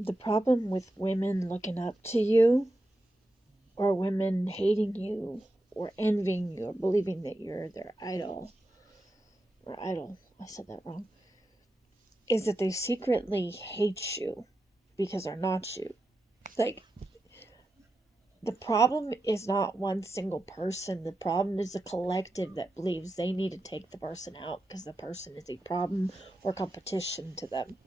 The problem with women looking up to you, or women hating you, or envying you, or believing that you're their idol, I said that wrong, is that they secretly hate you because they're not you. Like, the problem is not one single person. The problem is a collective that believes they need to take the person out because the person is a problem or competition to them.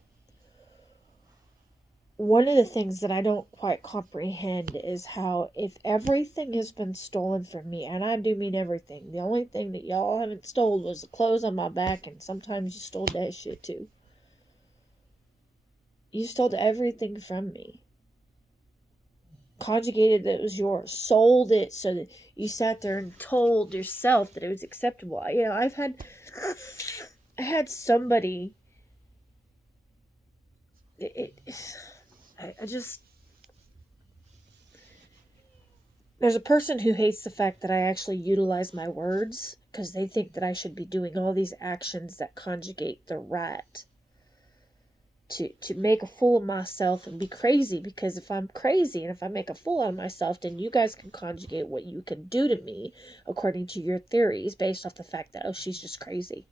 One of the things that I don't quite comprehend is how, if everything has been stolen from me, and I do mean everything, the only thing that y'all haven't stolen was the clothes on my back, and sometimes you stole that shit too. You stole everything from me. Conjugated that it was yours, sold it so that you sat there and told yourself that it was acceptable. You know, I had somebody. I just. There's a person who hates the fact that I actually utilize my words because they think that I should be doing all these actions that conjugate the right to make a fool of myself and be crazy, because if I'm crazy and if I make a fool out of myself, then you guys can conjugate what you can do to me according to your theories based off the fact that, oh, she's just crazy.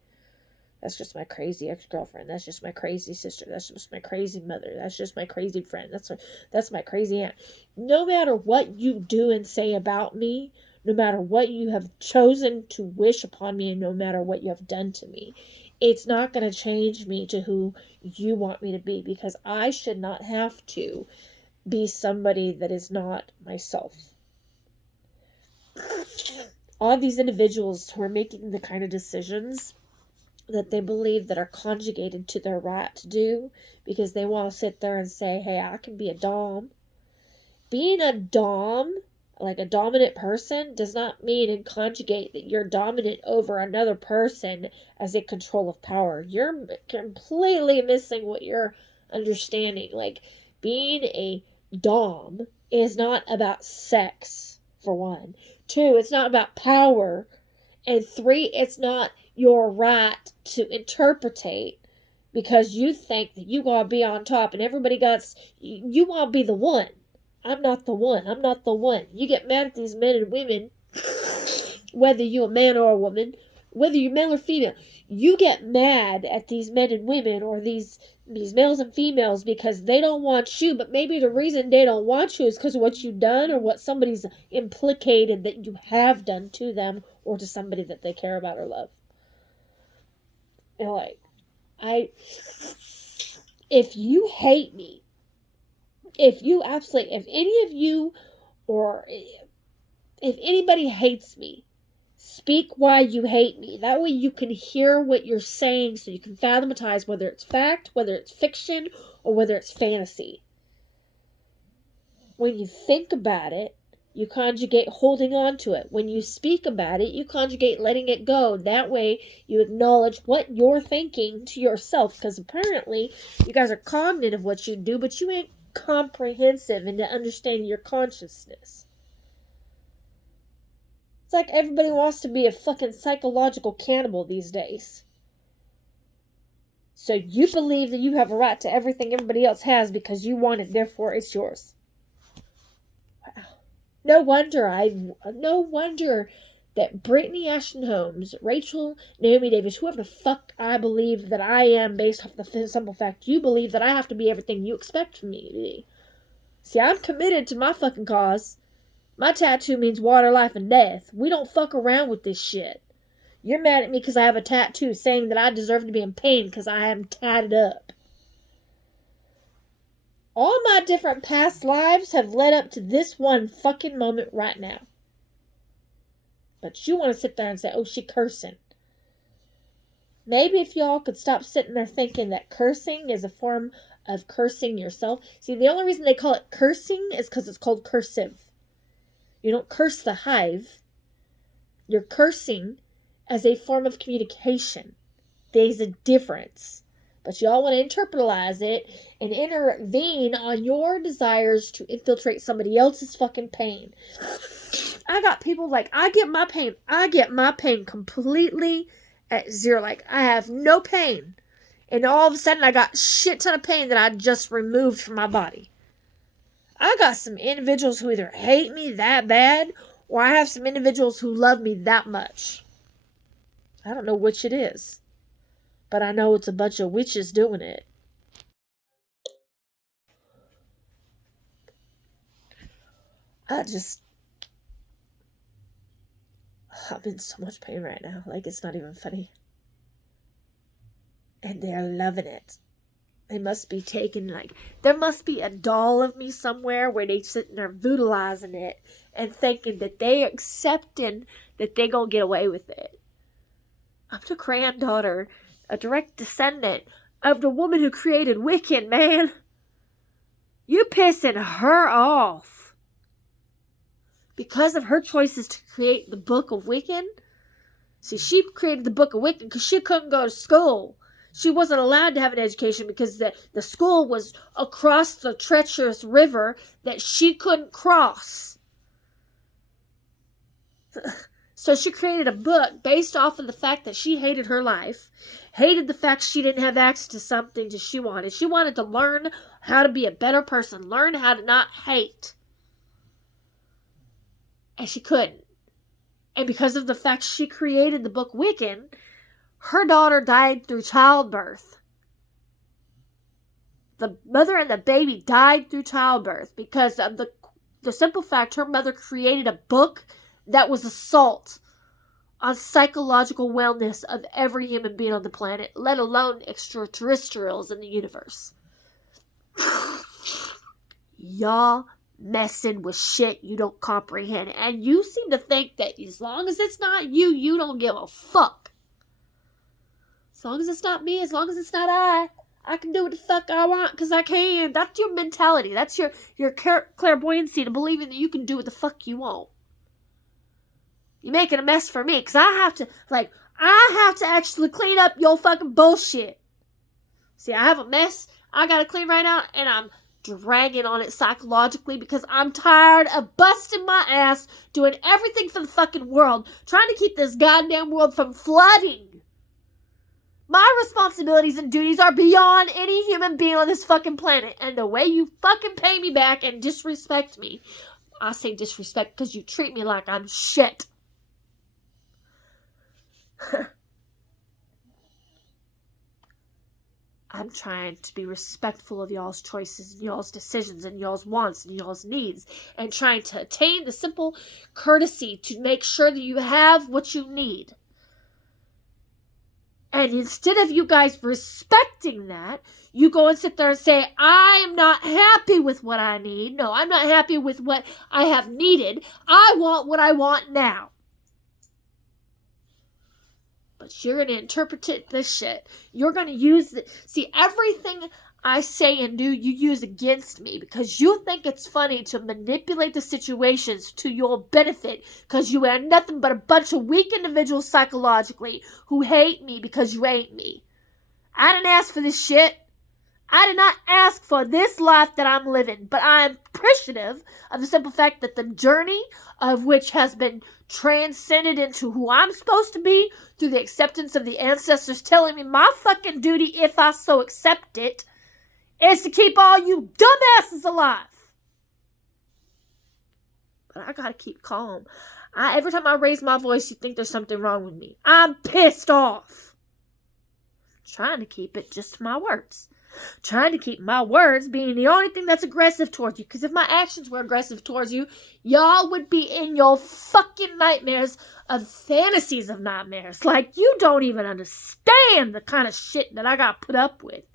That's just my crazy ex-girlfriend. That's just my crazy sister. That's just my crazy mother. That's just my crazy friend. That's my crazy aunt. No matter what you do and say about me, no matter what you have chosen to wish upon me, and no matter what you have done to me, it's not going to change me to who you want me to be, because I should not have to be somebody that is not myself. All these individuals who are making the kind of decisions that they believe that are conjugated to their right to do because they want to sit there and say, hey, I can be a dom. Being a dom, like a dominant person, does not mean and conjugate that you're dominant over another person as a control of power. You're completely missing what you're understanding. Like, being a dom is not about sex, for one. Two, it's not about power. And three, it's not your right to interpretate because you think that you gotta be on top and everybody got, you want to be the one. I'm not the one. I'm not the one. You get mad at these men and women, whether you're a man or a woman, whether you're male or female. You get mad at these men and women, or these males and females, because they don't want you, but maybe the reason they don't want you is because of what you've done or what somebody's implicated that you have done to them or to somebody that they care about or love. And like, if you hate me, if any of you, or if anybody hates me, speak why you hate me. That way you can hear what you're saying so you can fathomatize whether it's fact, whether it's fiction, or whether it's fantasy. When you think about it, you conjugate holding on to it. When you speak about it, you conjugate letting it go. That way you acknowledge what you're thinking to yourself, because apparently you guys are cognitive what you do, but you ain't comprehensive into understanding your consciousness. It's like everybody wants to be a fucking psychological cannibal these days. So you believe that you have a right to everything everybody else has because you want it, therefore it's yours. Wow. No wonder that Brittany Ashton Holmes, Rachel Naomi Davis, whoever the fuck I believe that I am based off the simple fact you believe that I have to be everything you expect from me to be. See, I'm committed to my fucking cause. My tattoo means water, life, and death. We don't fuck around with this shit. You're mad at me because I have a tattoo saying that I deserve to be in pain because I am tatted up. All my different past lives have led up to this one fucking moment right now. But you want to sit there and say, oh, she cursing. Maybe if y'all could stop sitting there thinking that cursing is a form of cursing yourself. See, the only reason they call it cursing is because it's called cursive. You don't curse the hive. You're cursing as a form of communication. There's a difference. But y'all want to internalize it and intervene on your desires to infiltrate somebody else's fucking pain. I got people like, I get my pain completely at zero. Like, I have no pain And all of a sudden I got shit ton of pain that I just removed from my body. I got some individuals who either hate me that bad, or I have some individuals who love me that much. I don't know which it is, but I know it's a bunch of witches doing it. I'm in so much pain right now. Like, it's not even funny. And they're loving it. They must be taking, like, there must be a doll of me somewhere where they sitting there voodooizing it and thinking that they accepting that they gonna get away with it. I'm the granddaughter, a direct descendant of the woman who created Wiccan, man. You pissing her off. Because of her choices to create the Book of Wiccan. See, she created the Book of Wiccan because she couldn't go to school. She wasn't allowed to have an education because the school was across the treacherous river that she couldn't cross. So she created a book based off of the fact that she hated her life, hated the fact she didn't have access to something that she wanted. She wanted to learn how to be a better person, learn how to not hate. And she couldn't. And because of the fact she created the book Wiccan, her daughter died through childbirth. The mother and the baby died through childbirth because of the simple fact her mother created a book that was assault on psychological wellness of every human being on the planet, let alone extraterrestrials in the universe. Y'all messing with shit you don't comprehend. And you seem to think that as long as it's not you, you don't give a fuck. As long as it's not me, as long as it's not I can do what the fuck I want because I can. That's your mentality. That's your clairvoyancy to believing that you can do what the fuck you want. You're making a mess for me because I have to actually clean up your fucking bullshit. See, I have a mess I gotta clean right now and I'm dragging on it psychologically because I'm tired of busting my ass doing everything for the fucking world, trying to keep this goddamn world from flooding. My responsibilities and duties are beyond any human being on this fucking planet. And the way you fucking pay me back and disrespect me, I say disrespect because you treat me like I'm shit. I'm trying to be respectful of y'all's choices and y'all's decisions and y'all's wants and y'all's needs and trying to attain the simple courtesy to make sure that you have what you need. And instead of you guys respecting that, you go and sit there and say, I am not happy with what I need. No, I'm not happy with what I have needed. I want what I want now. But you're going to interpret this shit. You're going to use it. See, everything I say and do, you use against me because you think it's funny to manipulate the situations to your benefit because you are nothing but a bunch of weak individuals psychologically who hate me because you hate me. I didn't ask for this shit. I did not ask for this life that I'm living, but I am appreciative of the simple fact that the journey of which has been transcended into who I'm supposed to be through the acceptance of the ancestors telling me my fucking duty, if I so accept it, is to keep all you dumbasses alive. But I gotta keep calm. Every time I raise my voice, you think there's something wrong with me. I'm pissed off. I'm trying to keep it just to my words. Trying to keep my words being the only thing that's aggressive towards you. Because if my actions were aggressive towards you, y'all would be in your fucking nightmares of fantasies of nightmares. Like, you don't even understand the kind of shit that I got put up with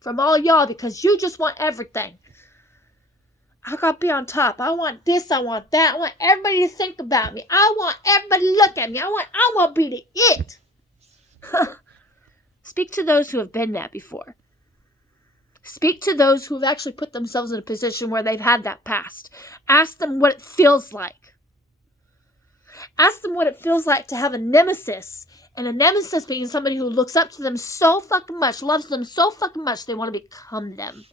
from all y'all because you just want everything. I gotta be on top. I want this, I want that. I want everybody to think about me. I want everybody to look at me. I want to be the it. Speak to those who have been that before. Speak to those who have actually put themselves in a position where they've had that past. Ask them what it feels like. Ask them what it feels like to have a nemesis. And a nemesis being somebody who looks up to them so fucking much, loves them so fucking much, they want to become them.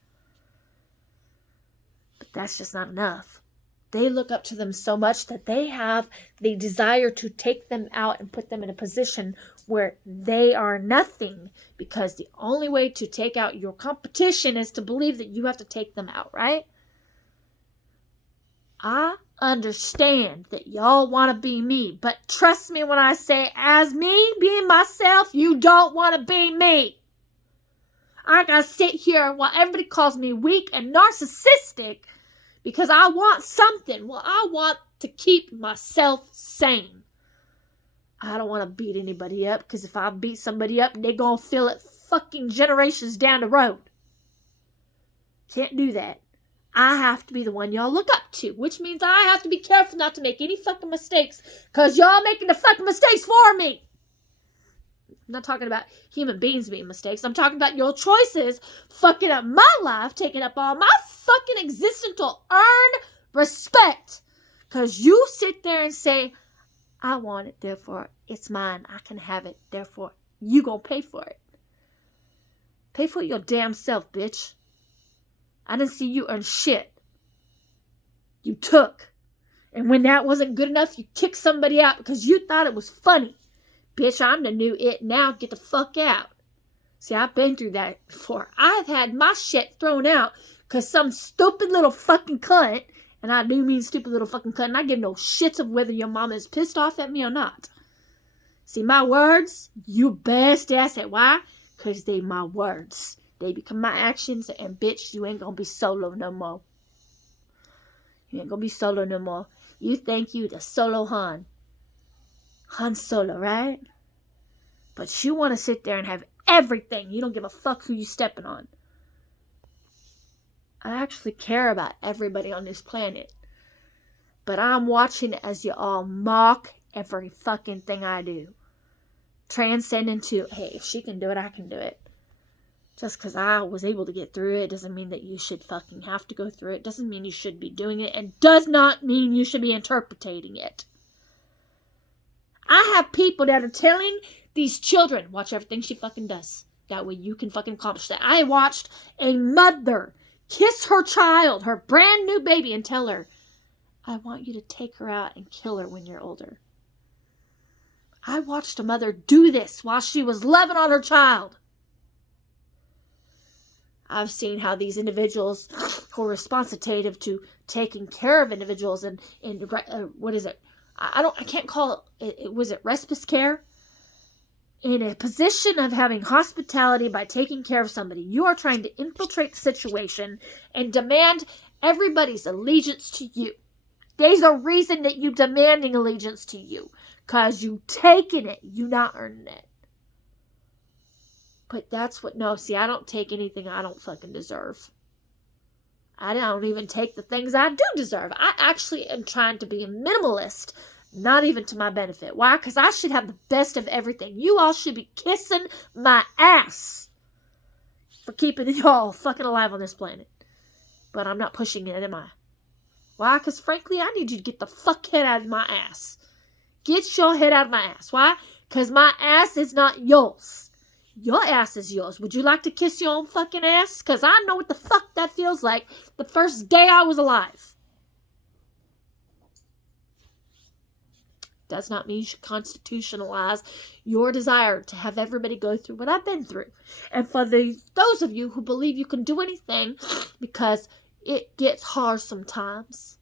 But that's just not enough. They look up to them so much that they have the desire to take them out and put them in a position where they are nothing, because the only way to take out your competition is to believe that you have to take them out, right? I understand that y'all want to be me, but trust me when I say, as me being myself, you don't want to be me. I gotta sit here while everybody calls me weak and narcissistic because I want something. Well, I want to keep myself sane. I don't want to beat anybody up, because if I beat somebody up, they're gonna feel it fucking generations down the road. Can't do that. I have to be the one y'all look up to, which means I have to be careful not to make any fucking mistakes, because y'all making the fucking mistakes for me. I'm not talking about human beings being mistakes. I'm talking about your choices fucking up my life, taking up all my fucking existence to earn respect. Because you sit there and say, I want it, therefore it's mine. I can have it, therefore you gonna pay for it. Pay for it your damn self, bitch. I didn't see you earn shit. You took. And when that wasn't good enough, you kicked somebody out because you thought it was funny. Bitch, I'm the new it now. Get the fuck out. See, I've been through that before. I've had my shit thrown out because some stupid little fucking cunt, and I do mean stupid little fucking cunt, and I give no shits of whether your mama is pissed off at me or not. See, my words, you best asset. Why? Because they my words. They become my actions, and bitch, you ain't gonna be solo no more. You ain't gonna be solo no more. You think you the solo Han. Han Solo, right? But you want to sit there and have everything. You don't give a fuck who you stepping on. I actually care about everybody on this planet. But I'm watching as you all mock every fucking thing I do. Transcending to, hey, if she can do it, I can do it. Just because I was able to get through it doesn't mean that you should fucking have to go through it. Doesn't mean you should be doing it. And does not mean you should be interpreting it. I have people that are telling these children, watch everything she fucking does. That way you can fucking accomplish that. I watched a mother kiss her child, her brand new baby, and tell her, I want you to take her out and kill her when you're older. I watched a mother do this while she was loving on her child. I've seen how these individuals who are responsive to taking care of individuals and what is it? I can't call it, was it respite care? In a position of having hospitality by taking care of somebody, you are trying to infiltrate the situation and demand everybody's allegiance to you. There's a reason that you demanding allegiance to you. Because you taking it, you not earning it. But that's what, no, see, I don't take anything I don't fucking deserve. I don't even take the things I do deserve. I actually am trying to be a minimalist, not even to my benefit. Why? Because I should have the best of everything. You all should be kissing my ass for keeping y'all fucking alive on this planet. But I'm not pushing it, am I? Why? Because frankly, I need you to get the fuck head out of my ass. Get your head out of my ass. Why? Because my ass is not yours. Your ass is yours. Would you like to kiss your own fucking ass? Because I know what the fuck that feels like the first day I was alive. Does not mean you should constitutionalize your desire to have everybody go through what I've been through. And for those of you who believe you can do anything because it gets hard sometimes.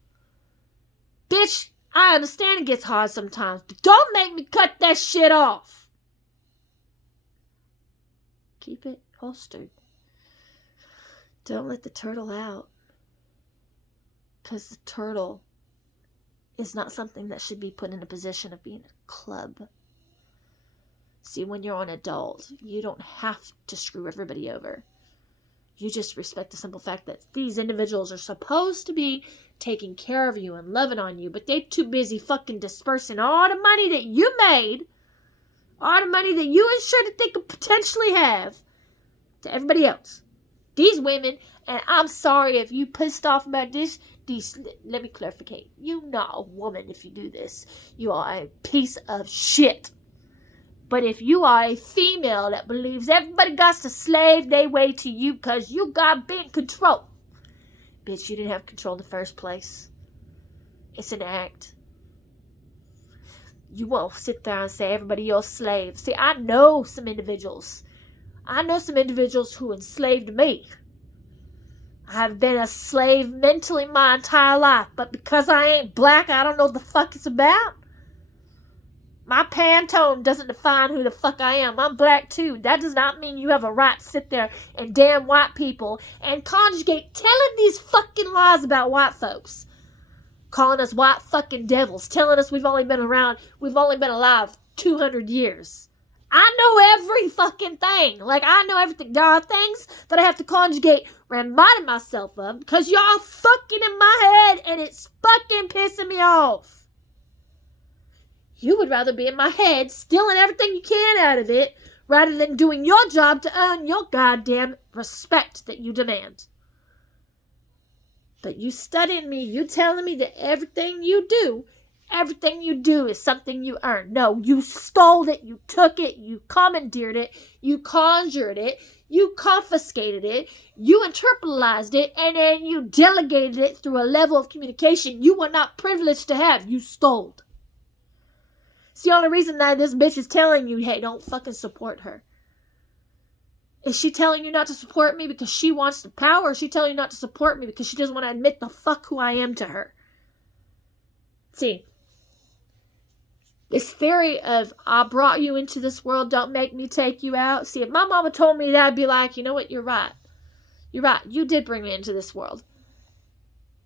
Bitch, I understand it gets hard sometimes, but don't make me cut that shit off. Keep it holstered. Don't let the turtle out. Because the turtle is not something that should be put in a position of being a club. See, when you're an adult, you don't have to screw everybody over. You just respect the simple fact that these individuals are supposed to be taking care of you and loving on you, but they're too busy fucking dispersing all the money that you made, all the money that you ensured that they could potentially have, to everybody else. These women, and I'm sorry if you pissed off about this, let me clarify. You're not a woman if you do this. You are a piece of shit. But if you are a female that believes everybody got to slave their way to you because you got big control, bitch, you didn't have control in the first place. It's an act. You won't sit there and say everybody you're slaves. See, I know some individuals who enslaved me. I have been a slave mentally my entire life, but because I ain't black, I don't know what the fuck it's about. My Pantone doesn't define who the fuck I am. I'm black too. That does not mean you have a right to sit there and damn white people and conjugate telling these fucking lies about white folks. Calling us white fucking devils. Telling us we've only been alive 200 years. I know every fucking thing. Like, I know everything. There are things that I have to conjugate, reminding myself of, because y'all fucking in my head and it's fucking pissing me off. You would rather be in my head, stealing everything you can out of it, rather than doing your job to earn your goddamn respect that you demand. But you studying me, you telling me that everything you do is something you earned. No, you stole it, you took it, you commandeered it, you conjured it, you confiscated it, you internalized it, and then you delegated it through a level of communication you were not privileged to have. You stole. It's the only reason that this bitch is telling you, hey, don't fucking support her. Is she telling you not to support me because she wants the power, or is she telling you not to support me because she doesn't want to admit the fuck who I am to her? See, this theory of, I brought you into this world, don't make me take you out. See, if my mama told me that, I'd be like, you know what, you're right. You're right, you did bring me into this world.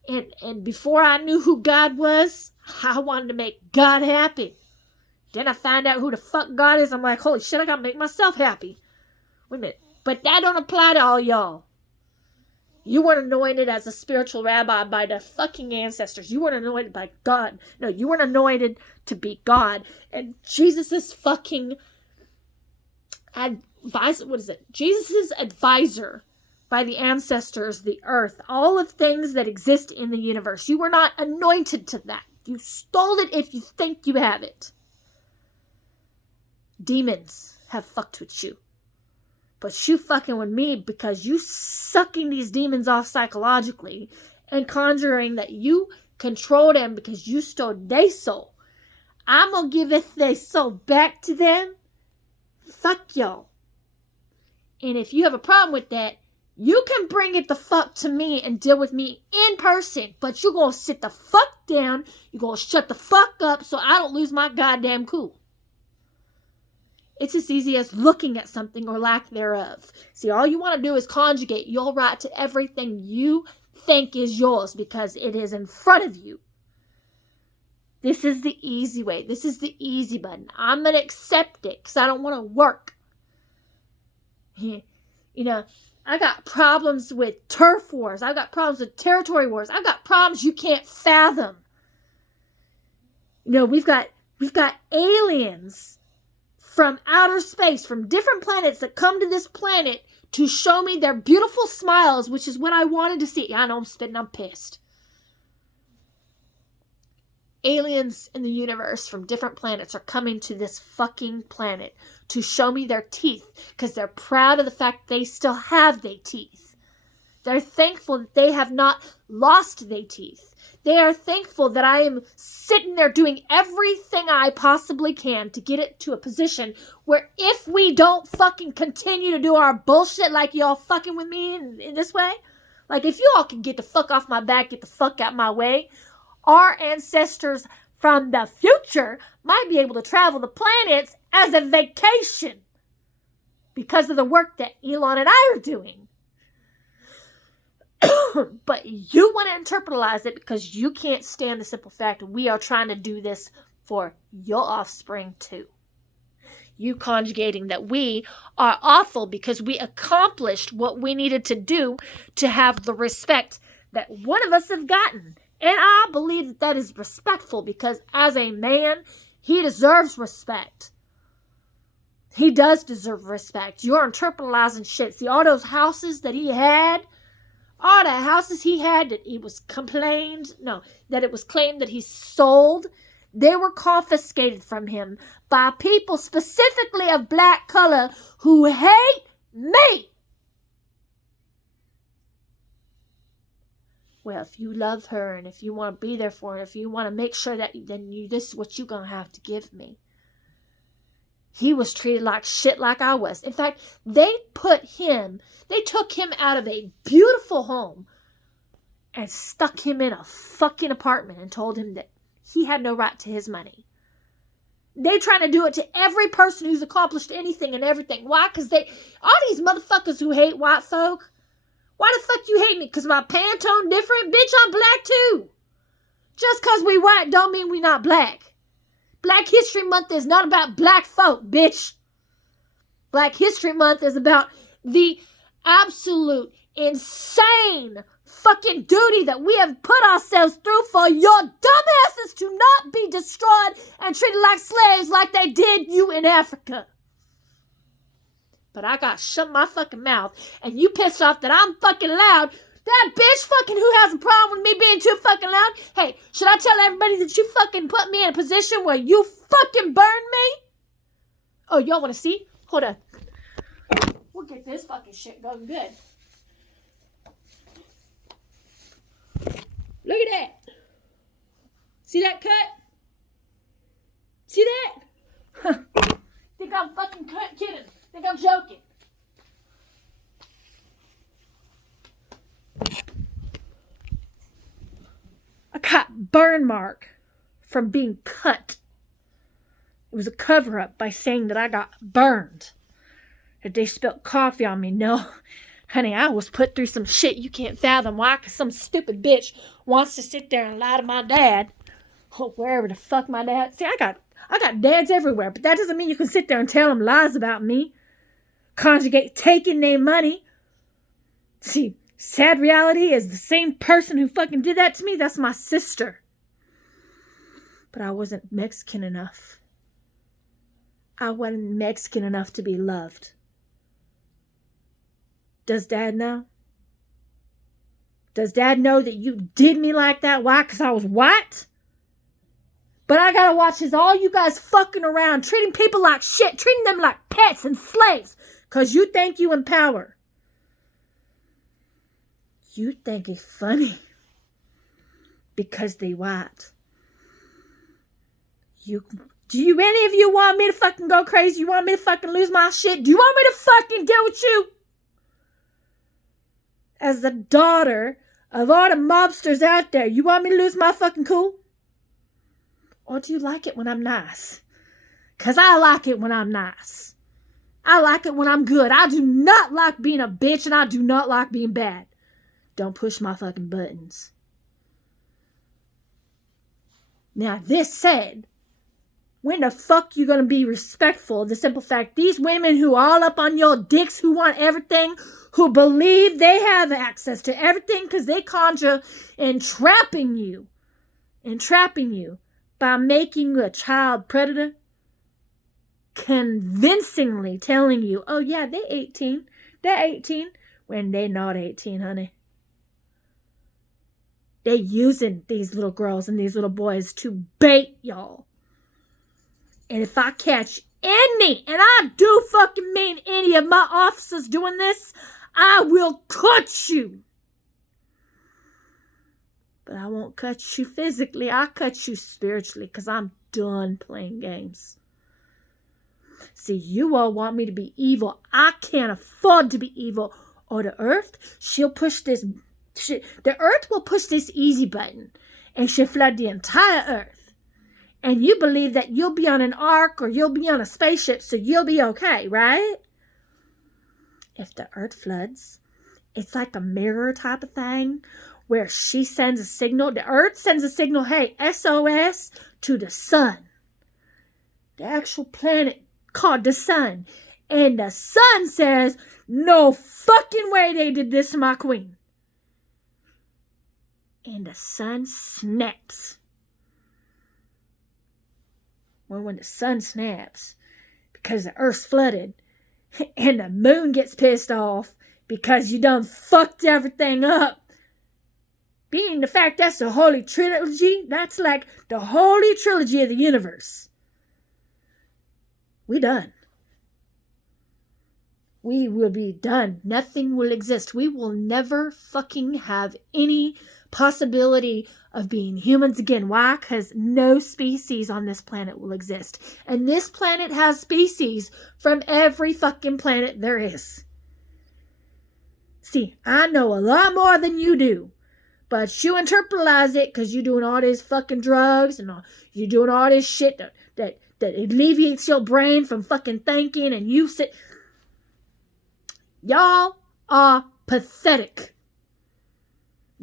And before I knew who God was, I wanted to make God happy. Then I find out who the fuck God is, I'm like, holy shit, I gotta make myself happy. Wait a minute. But that don't apply to all y'all. You weren't anointed as a spiritual rabbi by the fucking ancestors. You weren't anointed by God. No, you weren't anointed to be God. And Jesus' fucking advisor, what is it? Jesus' advisor by the ancestors, the earth, all of things that exist in the universe. You were not anointed to that. You stole it if you think you have it. Demons have fucked with you. But you fucking with me because you sucking these demons off psychologically and conjuring that you control them because you stole their soul. I'm gonna give it their soul back to them. Fuck y'all. And if you have a problem with that, you can bring it the fuck to me and deal with me in person. But you're gonna sit the fuck down. You're gonna shut the fuck up so I don't lose my goddamn cool. It's as easy as looking at something or lack thereof. See, all you want to do is conjugate your right to everything you think is yours because it is in front of you. This is the easy way. This is the easy button. I'm going to accept it because I don't want to work. You know, I got problems with turf wars. I've got problems with territory wars. I've got problems you can't fathom. You know, we've got aliens from outer space, from different planets that come to this planet to show me their beautiful smiles, which is what I wanted to see. Yeah, I know I'm spitting, I'm pissed. Aliens in the universe from different planets are coming to this fucking planet to show me their teeth because they're proud of the fact they still have their teeth. They're thankful that they have not lost their teeth. They are thankful that I am sitting there doing everything I possibly can to get it to a position where if we don't fucking continue to do our bullshit like y'all fucking with me in this way, like if you all can get the fuck off my back, get the fuck out my way, our ancestors from the future might be able to travel the planets as a vacation because of the work that Elon and I are doing. But you want to internalize it because you can't stand the simple fact that we are trying to do this for your offspring too. You conjugating that we are awful because we accomplished what we needed to do to have the respect that one of us have gotten. And I believe that that is respectful because as a man, he deserves respect. He does deserve respect. You're internalizing shit. See, all those houses that he had, all the houses he had that it was claimed that he sold, they were confiscated from him by people specifically of black color who hate me. well, if you love her and if you want to be there for her, if you want to make sure that this is what you're going to have to give me. He was treated like shit like I was. In fact, they took him out of a beautiful home and stuck him in a fucking apartment and told him that he had no right to his money. They trying to do it to every person who's accomplished anything and everything. Why? Because all these motherfuckers who hate white folk. Why the fuck you hate me? Because my Pantone different? Bitch, I'm black too. Just because we white don't mean we not black. Black History Month is not about black folk, bitch. Black History Month is about the absolute insane fucking duty that we have put ourselves through for your dumbasses to not be destroyed and treated like slaves like they did you in Africa. But I got to shut my fucking mouth, and you pissed off that I'm fucking loud. That bitch fucking who has a problem with me being too fucking loud. Hey, should I tell everybody that you fucking put me in a position where you fucking burn me? Oh, y'all want to see? Hold on. We'll get this fucking shit going good. Look at that. See that cut? See that? Think I'm fucking kidding. Think I'm joking. I got burn mark from being cut. It was a cover-up by saying that I got burned. That they spilled coffee on me. No, honey, I was put through some shit you can't fathom. Why? Because some stupid bitch wants to sit there and lie to my dad. Oh, wherever the fuck my dad... See, I got dads everywhere, but that doesn't mean you can sit there and tell them lies about me. Conjugate taking their money. See, sad reality is the same person who fucking did that to me. That's my sister. But I wasn't Mexican enough. I wasn't Mexican enough to be loved. Does Dad know? Does Dad know that you did me like that? Why? Because I was white? But I gotta watch as all you guys fucking around, treating people like shit, treating them like pets and slaves, because you think you in power. You think it's funny because they white. Any of you want me to fucking go crazy? You want me to fucking lose my shit? Do you want me to fucking deal with you? As the daughter of all the mobsters out there, you want me to lose my fucking cool? Or do you like it when I'm nice? Because I like it when I'm nice. I like it when I'm good. I do not like being a bitch, and I do not like being bad. Don't push my fucking buttons. Now, this said, when the fuck you gonna be respectful of the simple fact these women who are all up on your dicks, who want everything, who believe they have access to everything because they conjure entrapping you by making you a child predator, convincingly telling you, oh yeah, they're 18, when they're not 18, honey. They're using these little girls and these little boys to bait y'all. And if I catch any, and I do fucking mean any of my officers doing this, I will cut you. But I won't cut you physically. I'll cut you spiritually because I'm done playing games. See, you all want me to be evil. I can't afford to be evil. Or the earth, she'll push this. The earth will push this easy button and she'll flood the entire earth. And you believe that you'll be on an ark or you'll be on a spaceship, so you'll be okay, right? If the earth floods, it's like a mirror type of thing where she sends a signal. The earth sends a signal, hey, SOS, to the sun. The actual planet called the sun. And the sun says, no fucking way they did this to my queen. And the sun snaps. Well, when the sun snaps, because the earth's flooded, and the moon gets pissed off because you done fucked everything up, being the fact that's the Holy Trilogy, that's like the Holy Trilogy of the universe. We done. we will be done. Nothing will exist. We will never fucking have any possibility of being humans again. Why? Because no species on this planet will exist. And this planet has species from every fucking planet there is. See, I know a lot more than you do. But you internalize it because you're doing all these fucking drugs and you're doing all this shit that alleviates your brain from fucking thinking, and you sit. Y'all are pathetic.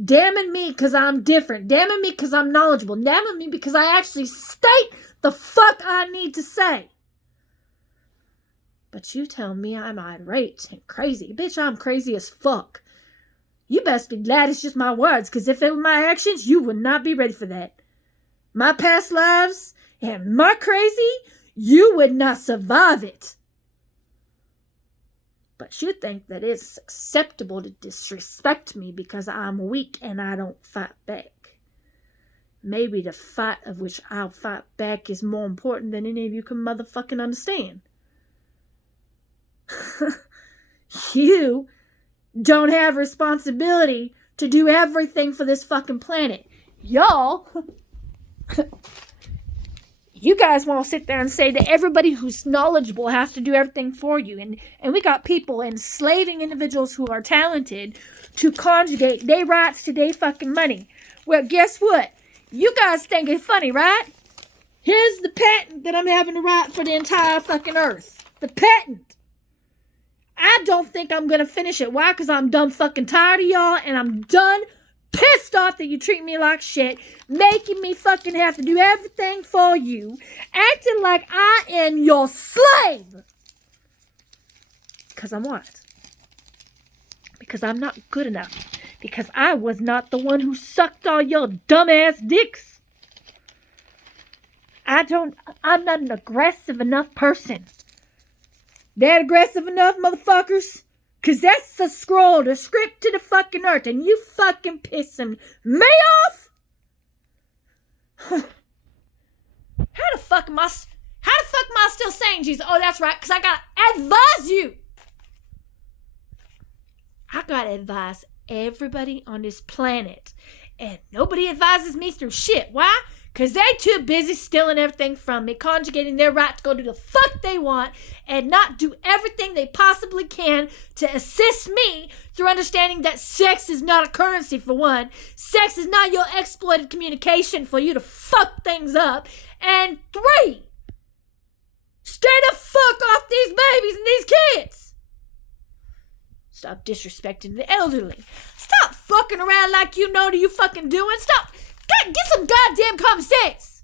Damning me because I'm different. Damning me because I'm knowledgeable. Damning me because I actually state the fuck I need to say. But you tell me I'm irate and crazy. Bitch, I'm crazy as fuck. You best be glad it's just my words, because if it were my actions, you would not be ready for that. My past lives and my crazy, you would not survive it. But you think that it's acceptable to disrespect me because I'm weak and I don't fight back. Maybe the fight of which I'll fight back is more important than any of you can motherfucking understand. You don't have responsibility to do everything for this fucking planet. Y'all, you guys want to sit there and say that everybody who's knowledgeable has to do everything for you. And we got people enslaving individuals who are talented to conjugate their rights to their fucking money. Well, guess what? You guys think it's funny, right? Here's the patent that I'm having to write for the entire fucking earth. The patent. I don't think I'm going to finish it. Why? Because I'm done fucking tired of y'all, and I'm done pissed off that you treat me like shit, making me fucking have to do everything for you, acting like I am your slave. Because I'm what? Because I'm not good enough. Because I was not the one who sucked all your dumbass dicks. I'm not an aggressive enough person. That aggressive enough, motherfuckers? Because that's the scroll, the script to the fucking earth, and you fucking pissing me off? How the fuck am I still saying Jesus? Oh, that's right, because I gotta advise you. I gotta advise everybody on this planet, and nobody advises me through shit. Why? Because they too busy stealing everything from me, conjugating their right to go do the fuck they want, and not do everything they possibly can to assist me through understanding that sex is not a currency, for one. Sex is not your exploited communication for you to fuck things up. And 3, stay the fuck off these babies and these kids. Stop disrespecting the elderly. Stop fucking around like you know what you fucking doing. Stop. Get some goddamn common sense.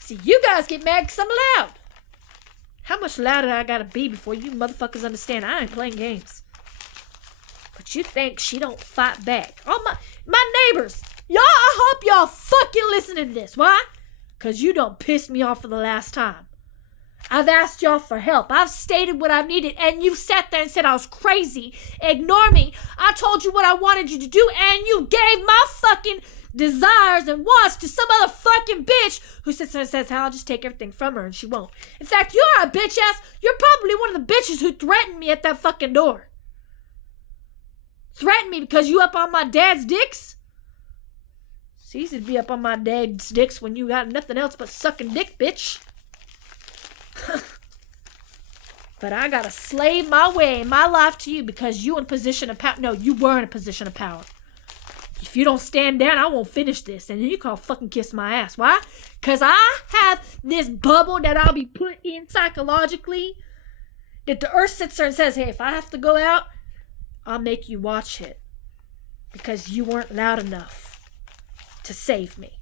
See, you guys get mad because I'm loud. How much louder I gotta be before you motherfuckers understand I ain't playing games? But you think she don't fight back. All my neighbors, y'all, I hope y'all fucking listening to this. Why? Because you done pissed me off for the last time. I've asked y'all for help. I've stated what I've needed, and you sat there and said I was crazy. Ignore me. I told you what I wanted you to do, and you gave my fucking desires and wants to some other fucking bitch who sits there and says, I'll just take everything from her, and she won't. In fact, you're a bitch ass. You're probably one of the bitches who threatened me at that fucking door. Threatened me because you up on my dad's dicks? It's easy to be up on my dad's dicks when you got nothing else but sucking dick, bitch. But I gotta slave my way in my life to you because you in a position of power. No, you were in a position of power. If you don't stand down, I won't finish this. And then you can fucking kiss my ass. Why? Because I have this bubble that I'll be put in psychologically that the earth sits there and says, hey, if I have to go out, I'll make you watch it. Because you weren't loud enough to save me.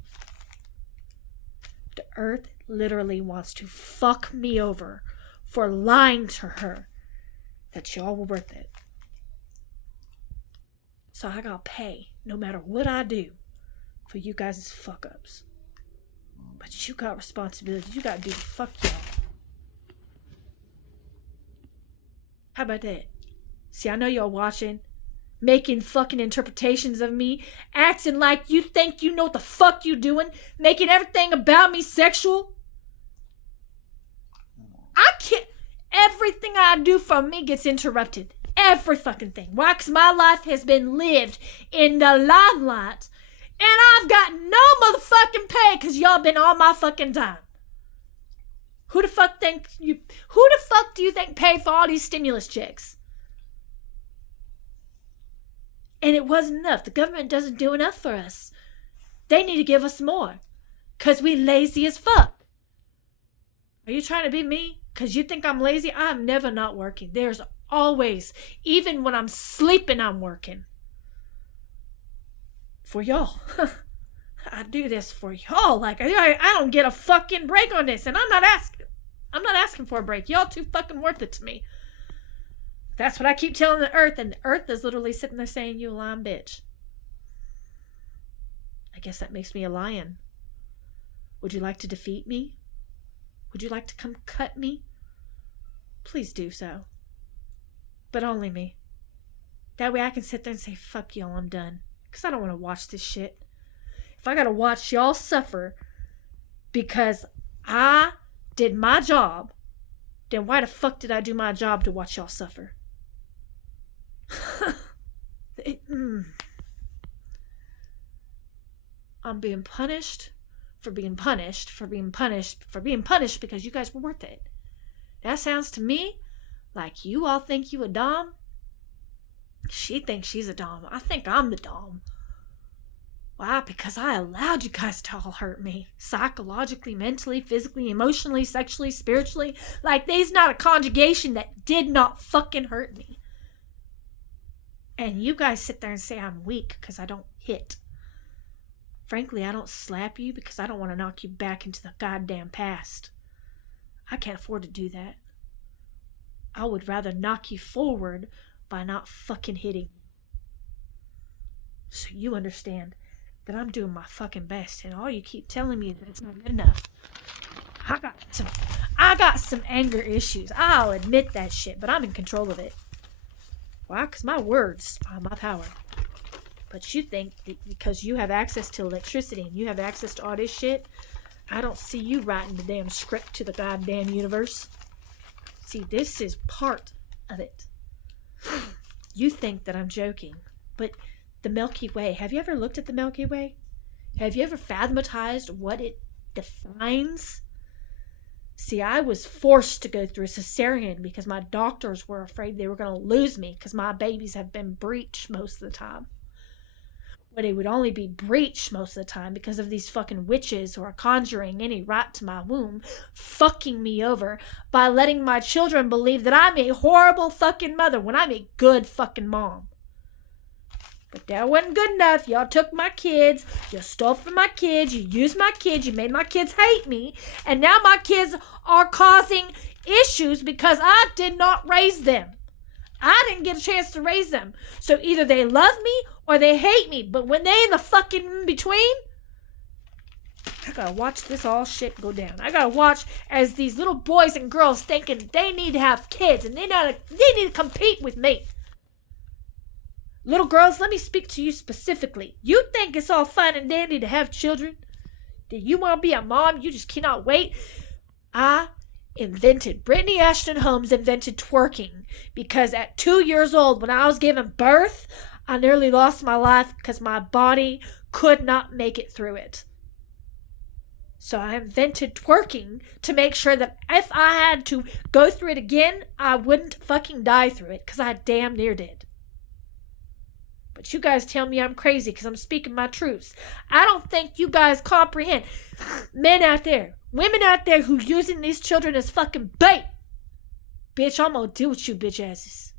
The earth literally wants to fuck me over for lying to her that y'all were worth it. So I gotta pay, no matter what I do, for you guys' fuck ups. But you got responsibilities. You gotta do the fuck y'all. How about that? See, I know y'all watching, making fucking interpretations of me, acting like you think you know what the fuck you doing, making everything about me sexual. I can't. Everything I do for me gets interrupted. Every fucking thing. Why? Because my life has been lived in the limelight, and I've got no motherfucking pay because y'all been on my fucking dime. Who the fuck do you think paid for all these stimulus checks? And it wasn't enough. The government doesn't do enough for us. They need to give us more. Because we lazy as fuck. Are you trying to be me? Because you think I'm lazy? I'm never not working. There's always, even when I'm sleeping, I'm working. For y'all. I do this for y'all. Like, I don't get a fucking break on this. And I'm not asking for a break. Y'all too fucking worth it to me. That's what I keep telling the earth. And the earth is literally sitting there saying, you lying bitch. I guess that makes me a lion. Would you like to defeat me? Would you like to come cut me? Please do so. But only me. That way I can sit there and say, fuck y'all, I'm done. Because I don't want to watch this shit. If I gotta watch y'all suffer because I did my job, then why the fuck did I do my job to watch y'all suffer? I'm being punished for being punished because you guys were worth it. That sounds to me like you all think you a dom. She thinks she's a dom. I think I'm the dom. Why? Because I allowed you guys to all hurt me. Psychologically, mentally, physically, emotionally, sexually, spiritually. Like, there's not a conjugation that did not fucking hurt me. And you guys sit there and say I'm weak because I don't hit. Frankly, I don't slap you because I don't want to knock you back into the goddamn past. I can't afford to do that. I would rather knock you forward by not fucking hitting. So you understand that I'm doing my fucking best, and all you keep telling me is that it's not good enough. I got some anger issues. I'll admit that shit, but I'm in control of it. Why? Because my words are my power. But you think that because you have access to electricity and you have access to all this shit, I don't see you writing the damn script to the goddamn universe. See, this is part of it. You think that I'm joking, but the Milky Way, have you ever looked at the Milky Way? Have you ever fathomized what it defines? See, I was forced to go through a cesarean because my doctors were afraid they were going to lose me because my babies have been breech most of the time. But it would only be breech most of the time because of these fucking witches who are conjuring any right to my womb, fucking me over by letting my children believe that I'm a horrible fucking mother when I'm a good fucking mom. But that wasn't good enough. Y'all took my kids. You stole from my kids. You used my kids. You made my kids hate me. And now my kids are causing issues because I did not raise them. I didn't get a chance to raise them. So either they love me or they hate me. But when they in the fucking in between, I gotta watch this all shit go down. I gotta watch as these little boys and girls thinking they need to have kids and they need to compete with me. Little girls, let me speak to you specifically. You think it's all fine and dandy to have children? Do you want to be a mom? You just cannot wait. Brittany Ashton Holmes invented twerking because at 2 years old, when I was giving birth, I nearly lost my life because my body could not make it through it. So I invented twerking to make sure that if I had to go through it again, I wouldn't fucking die through it because I damn near did. But you guys tell me I'm crazy because I'm speaking my truths. I don't think you guys comprehend. Men out there, women out there who using these children as fucking bait. Bitch, I'm gonna deal with you bitch asses.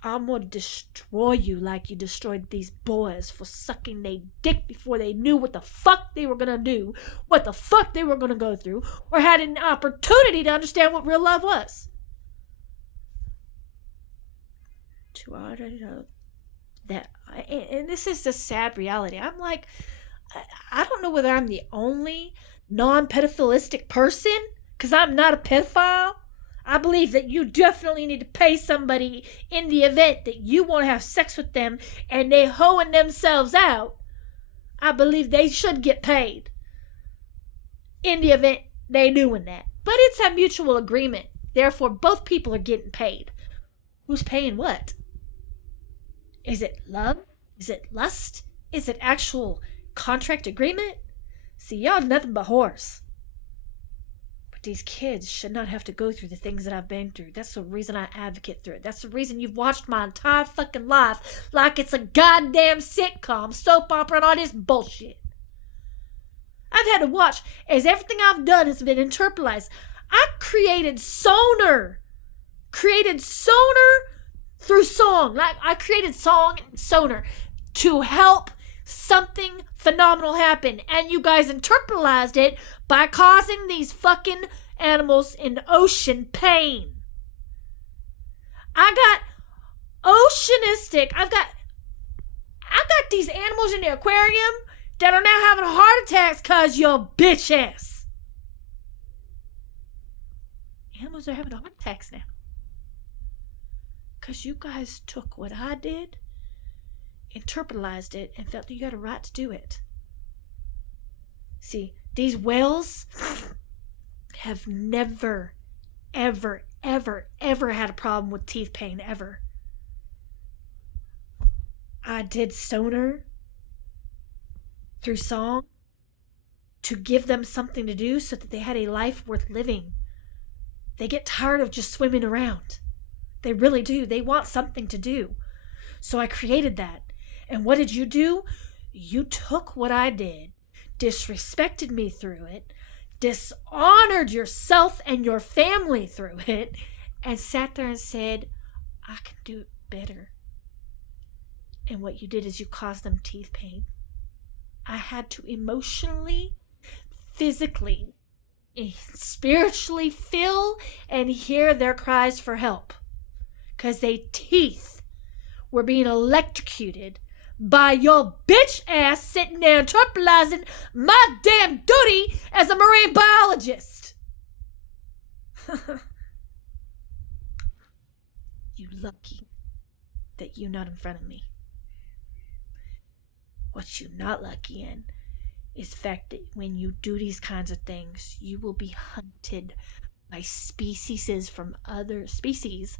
I'm gonna destroy you like you destroyed these boys for sucking their dick before they knew what the fuck they were gonna do, what the fuck they were gonna go through, or had an opportunity to understand what real love was. To already know that, and this is the sad reality. I'm like, I don't know whether I'm the only non-pedophilistic person, because I'm not a pedophile. I believe that you definitely need to pay somebody in the event that you want to have sex with them and they hoeing themselves out. I believe they should get paid in the event they doing that. But it's a mutual agreement. Therefore, both people are getting paid. Who's paying what? Is it love? Is it lust? Is it actual contract agreement? See, y'all nothing but whores. But these kids should not have to go through the things that I've been through. That's the reason I advocate through it. That's the reason you've watched my entire fucking life like it's a goddamn sitcom, soap opera, and all this bullshit. I've had to watch as everything I've done has been internalized. I created sonar through song. Like, I created song and sonar to help something phenomenal happen. And you guys internalized it by causing these fucking animals in the ocean pain. I got oceanistic. I've got these animals in the aquarium that are now having heart attacks because your bitch ass. Animals are having heart attacks now. Because you guys took what I did, internalized it, and felt that you had a right to do it. See, these whales have never, ever, ever, ever had a problem with teeth pain, ever. I did sonar through song to give them something to do so that they had a life worth living. They get tired of just swimming around. They really do. They want something to do. So I created that. And what did you do? You took what I did, disrespected me through it, dishonored yourself and your family through it, and sat there and said, I can do it better. And what you did is you caused them teeth pain. I had to emotionally, physically, spiritually feel and hear their cries for help. Because their teeth were being electrocuted by your bitch ass sitting there internalizing my damn duty as a marine biologist. You lucky that you're not in front of me. What you're not lucky in is the fact that when you do these kinds of things, you will be hunted by species from other species,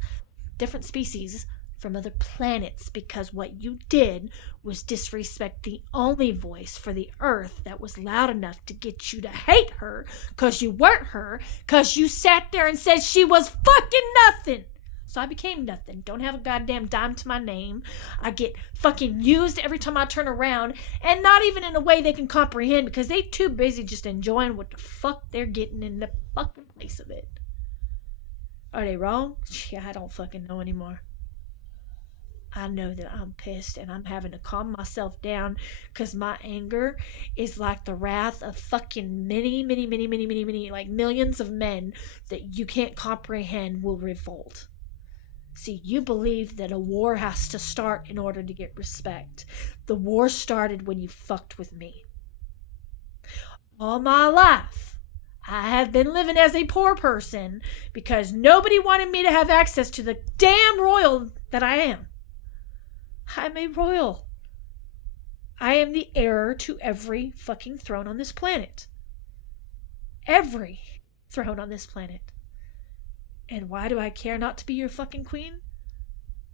different species from other planets, because what you did was disrespect the only voice for the earth that was loud enough to get you to hate her, because you weren't her, because you sat there and said she was fucking nothing. So I became nothing. Don't have a goddamn dime to my name. I get fucking used every time I turn around, and not even in a way they can comprehend, because they too busy just enjoying what the fuck they're getting in the fucking place of it. Are they wrong? Yeah, I don't fucking know anymore. I know that I'm pissed and I'm having to calm myself down because my anger is like the wrath of fucking many, like millions of men that you can't comprehend will revolt. See, you believe that a war has to start in order to get respect. The war started when you fucked with me. All my life, I have been living as a poor person because nobody wanted me to have access to the damn royal that I am. I'm a royal. I am the heir to every fucking throne on this planet. Every throne on this planet. And why do I care not to be your fucking queen?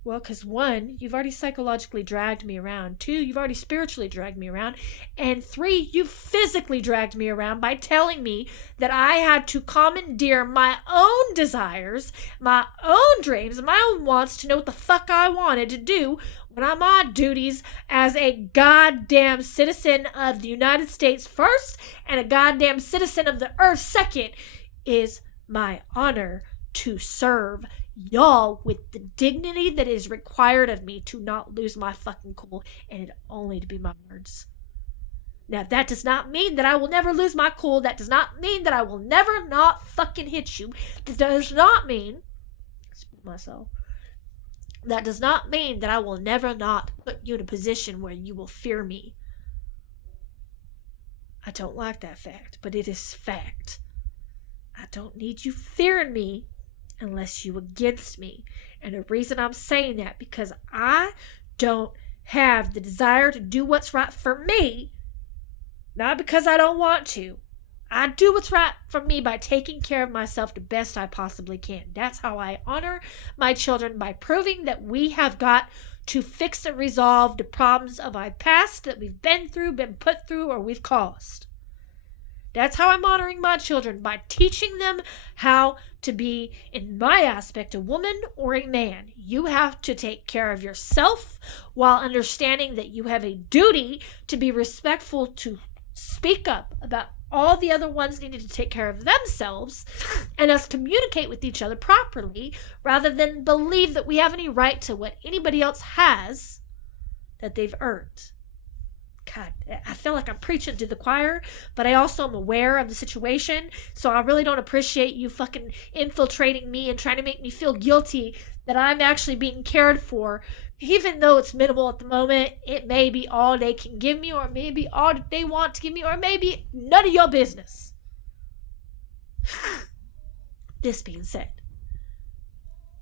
Well, because 1, you've already psychologically dragged me around. 2, you've already spiritually dragged me around. And 3, you physically dragged me around by telling me that I had to commandeer my own desires, my own dreams, my own wants to know what the fuck I wanted to do when I'm on duties as a goddamn citizen of the United States first and a goddamn citizen of the earth second. Is my honor to serve y'all with the dignity that is required of me to not lose my fucking cool, and it only to be my words. Now, that does not mean that I will never lose my cool. That does not mean that I will never not fucking hit you. That does not mean, that does not mean that I will never not put you in a position where you will fear me. I don't like that fact, but it is fact. I don't need you fearing me unless you against me. And the reason I'm saying that, because I don't have the desire to do what's right for me, not because I don't want to. I do what's right for me by taking care of myself the best I possibly can. That's how I honor my children, by proving that we have got to fix and resolve the problems of our past that we've been through, been put through, or we've caused. That's how I'm honoring my children, by teaching them how to be, in my aspect, a woman or a man. You have to take care of yourself while understanding that you have a duty to be respectful, to speak up about all the other ones needing to take care of themselves, and us communicate with each other properly rather than believe that we have any right to what anybody else has that they've earned. God, I feel like I'm preaching to the choir, but I also am aware of the situation, so I really don't appreciate you fucking infiltrating me and trying to make me feel guilty that I'm actually being cared for. Even though it's minimal at the moment, it may be all they can give me, or it may be all that they want to give me, or maybe none of your business. This being said,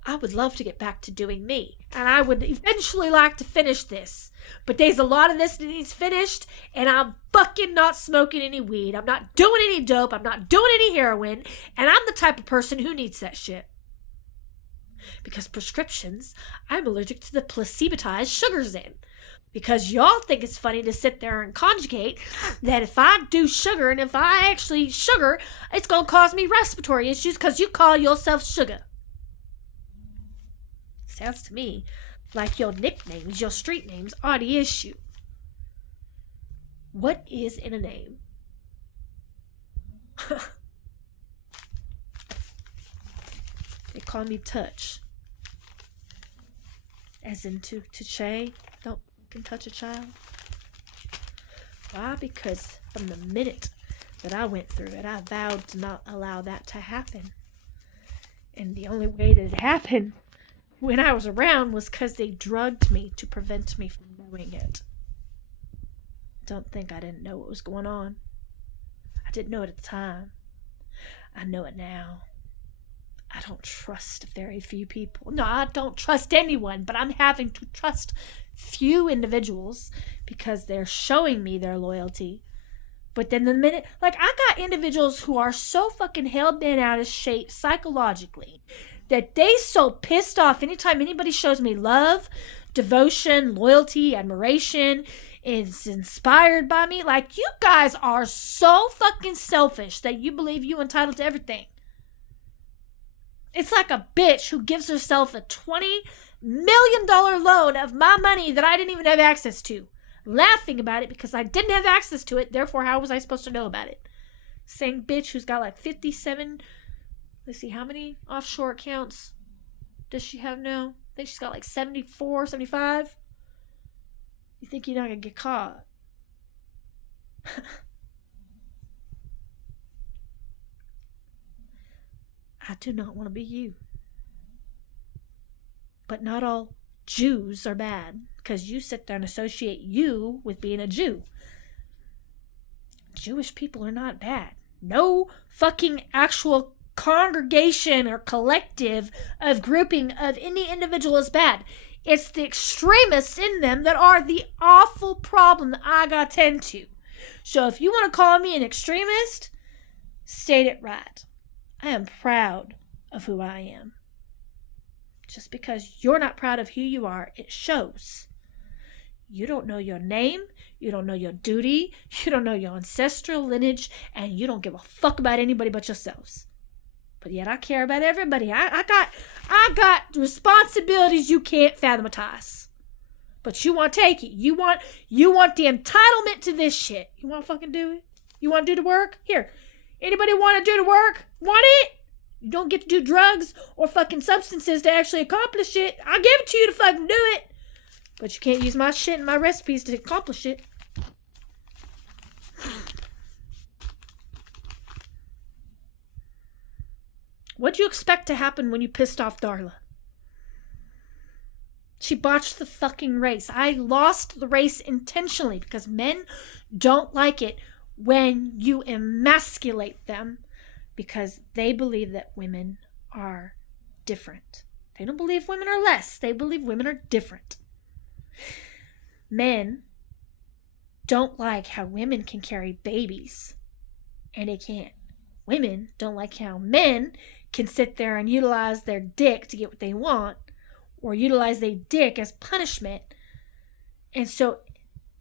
I would love to get back to doing me, and I would eventually like to finish this. But there's a lot of this that needs finished, and I'm fucking not smoking any weed. I'm not doing any dope. I'm not doing any heroin, and I'm the type of person who needs that shit. Because prescriptions, I'm allergic to the placebotized sugars in. Because y'all think it's funny to sit there and conjugate that if I do sugar and if I actually sugar, it's going to cause me respiratory issues because you call yourself sugar. Sounds to me like your nicknames, your street names, are the issue. What is in a name? They call me Touch. As in touche, don't can touch a child. Why? Because from the minute that I went through it, I vowed to not allow that to happen. And the only way that it happened when I was around was because they drugged me to prevent me from knowing it. Don't think I didn't know what was going on. I didn't know it at the time. I know it now. I don't trust very few people. No, I don't trust anyone, but I'm having to trust few individuals because they're showing me their loyalty. But then the minute, like, I got individuals who are so fucking hell-bent out of shape psychologically that they so pissed off anytime anybody shows me love, devotion, loyalty, admiration, is inspired by me. Like, you guys are so fucking selfish that you believe you entitled to everything. It's like a bitch who gives herself a $20 million loan of my money that I didn't even have access to. Laughing about it because I didn't have access to it, therefore how was I supposed to know about it? Same bitch who's got like 57, let's see, how many offshore accounts does she have now? I think she's got like 74, 75. You think you're not going to get caught? I do not want to be you. But not all Jews are bad, because you sit there and associate you with being a Jew. Jewish people are not bad. No fucking actual congregation or collective of grouping of any individual is bad. It's the extremists in them that are the awful problem that I gotta tend to. So if you want to call me an extremist, state it right. I am proud of who I am. Just because you're not proud of who you are, it shows. You don't know your name, you don't know your duty, you don't know your ancestral lineage, and you don't give a fuck about anybody but yourselves. But yet I care about everybody. I got responsibilities you can't fathomatize. But you want to take it. You want the entitlement to this shit. You want to fucking do it? You want to do the work? Here. Anybody want to do the work? Want it? You don't get to do drugs or fucking substances to actually accomplish it. I'll give it to you to fucking do it. But you can't use my shit and my recipes to accomplish it. What'd you expect to happen when you pissed off Darla? She botched the fucking race. I lost the race intentionally because men don't like it when you emasculate them because they believe that women are different. They don't believe women are less. They believe women are different. Men don't like how women can carry babies and they can't. Women don't like how men can sit there and utilize their dick to get what they want, or utilize their dick as punishment. And so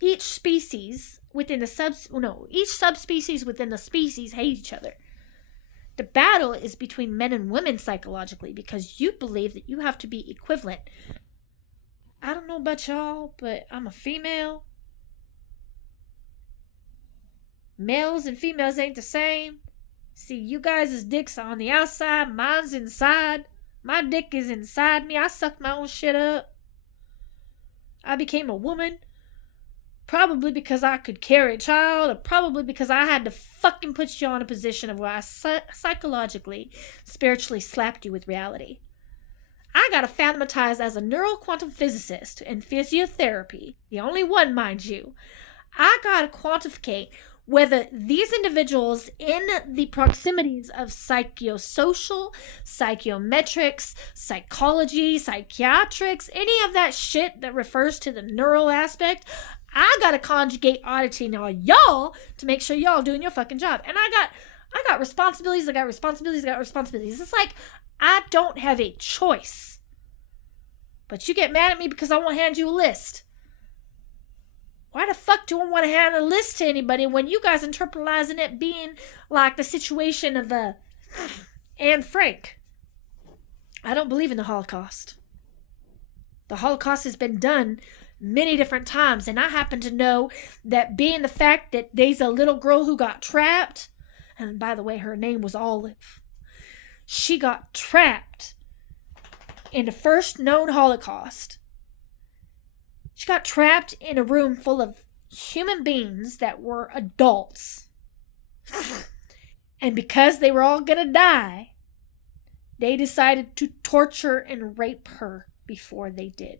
each species within the each subspecies within the species hate each other. The battle is between men and women psychologically, because you believe that you have to be equivalent. I don't know about y'all, but I'm a female. Males and females ain't the same. See, you guys' dicks are on the outside, mine's inside. My dick is inside me. I suck my own shit up. I became a woman probably because I could carry a child, or probably because I had to fucking put you in a position of where I psychologically, spiritually slapped you with reality. I got anathematized as a neural quantum physicist in physiotherapy, the only one, mind you. I got to quantificate whether these individuals in the proximities of psychosocial, psychometrics, psychology, psychiatrics, any of that shit that refers to the neural aspect, I gotta conjugate oddity now y'all to make sure y'all doing your fucking job. And I got responsibilities, I got responsibilities. It's like I don't have a choice. But you get mad at me because I won't hand you a list. Why the fuck do I want to hand a list to anybody when you guys internalizing it being like the situation of Anne Frank? I don't believe in the Holocaust. The Holocaust has been done many different times, and I happen to know that being the fact that there's a little girl who got trapped, and by the way, her name was Olive. She got trapped in the first known Holocaust. She got trapped in a room full of human beings that were adults. And because they were all gonna die, they decided to torture and rape her before they did.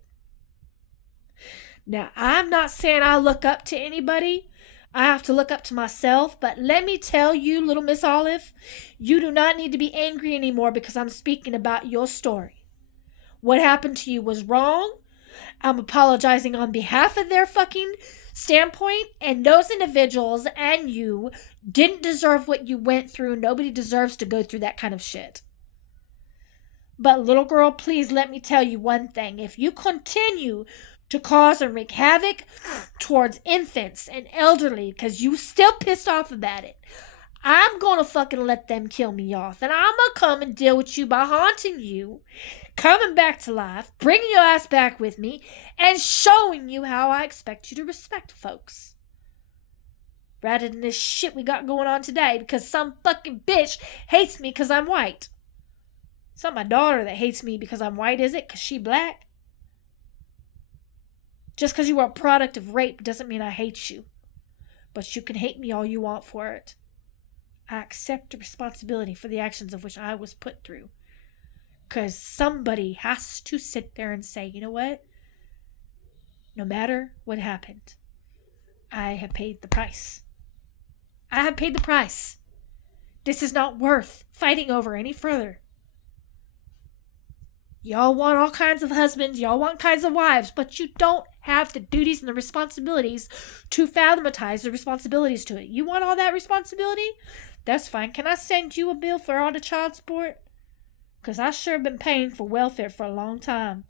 Now, I'm not saying I look up to anybody. I have to look up to myself. But let me tell you, little Miss Olive, you do not need to be angry anymore because I'm speaking about your story. What happened to you was wrong. I'm apologizing on behalf of their fucking standpoint, and those individuals and you didn't deserve what you went through. Nobody deserves to go through that kind of shit. But little girl, please let me tell you one thing. If you continue to cause and wreak havoc towards infants and elderly because you still pissed off about it, I'm gonna fucking let them kill me off, and I'm gonna come and deal with you by haunting you, coming back to life, bringing your ass back with me, and showing you how I expect you to respect folks. Rather than this shit we got going on today because some fucking bitch hates me because I'm white. It's not my daughter that hates me because I'm white, is it? Because she black? Just because you are a product of rape doesn't mean I hate you. But you can hate me all you want for it. I accept the responsibility for the actions of which I was put through. Because somebody has to sit there and say, you know what? No matter what happened, I have paid the price. I have paid the price. This is not worth fighting over any further. Y'all want all kinds of husbands, y'all want kinds of wives, but you don't have the duties and the responsibilities to fathomatize the responsibilities to it. You want all that responsibility? That's fine. Can I send you a bill for all the child support? Because I sure been paying for welfare for a long time.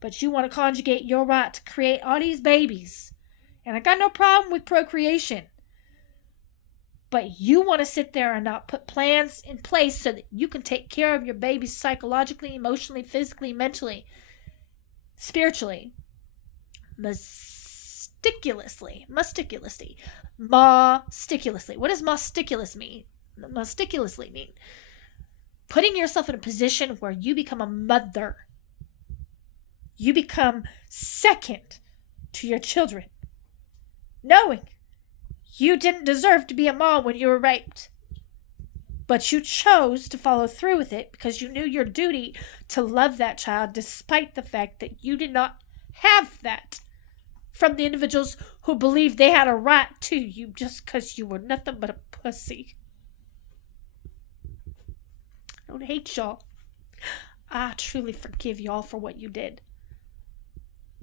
But you want to conjugate your right to create all these babies. And I got no problem with procreation. But you want to sit there and not put plans in place so that you can take care of your babies psychologically, emotionally, physically, mentally, spiritually, meticulously. What does meticulous mean? Meticulously mean putting yourself in a position where you become a mother. You become second to your children, knowing you didn't deserve to be a mom when you were raped. But you chose to follow through with it because you knew your duty to love that child despite the fact that you did not have that from the individuals who believed they had a right to you just because you were nothing but a pussy. I don't hate y'all. I truly forgive y'all for what you did.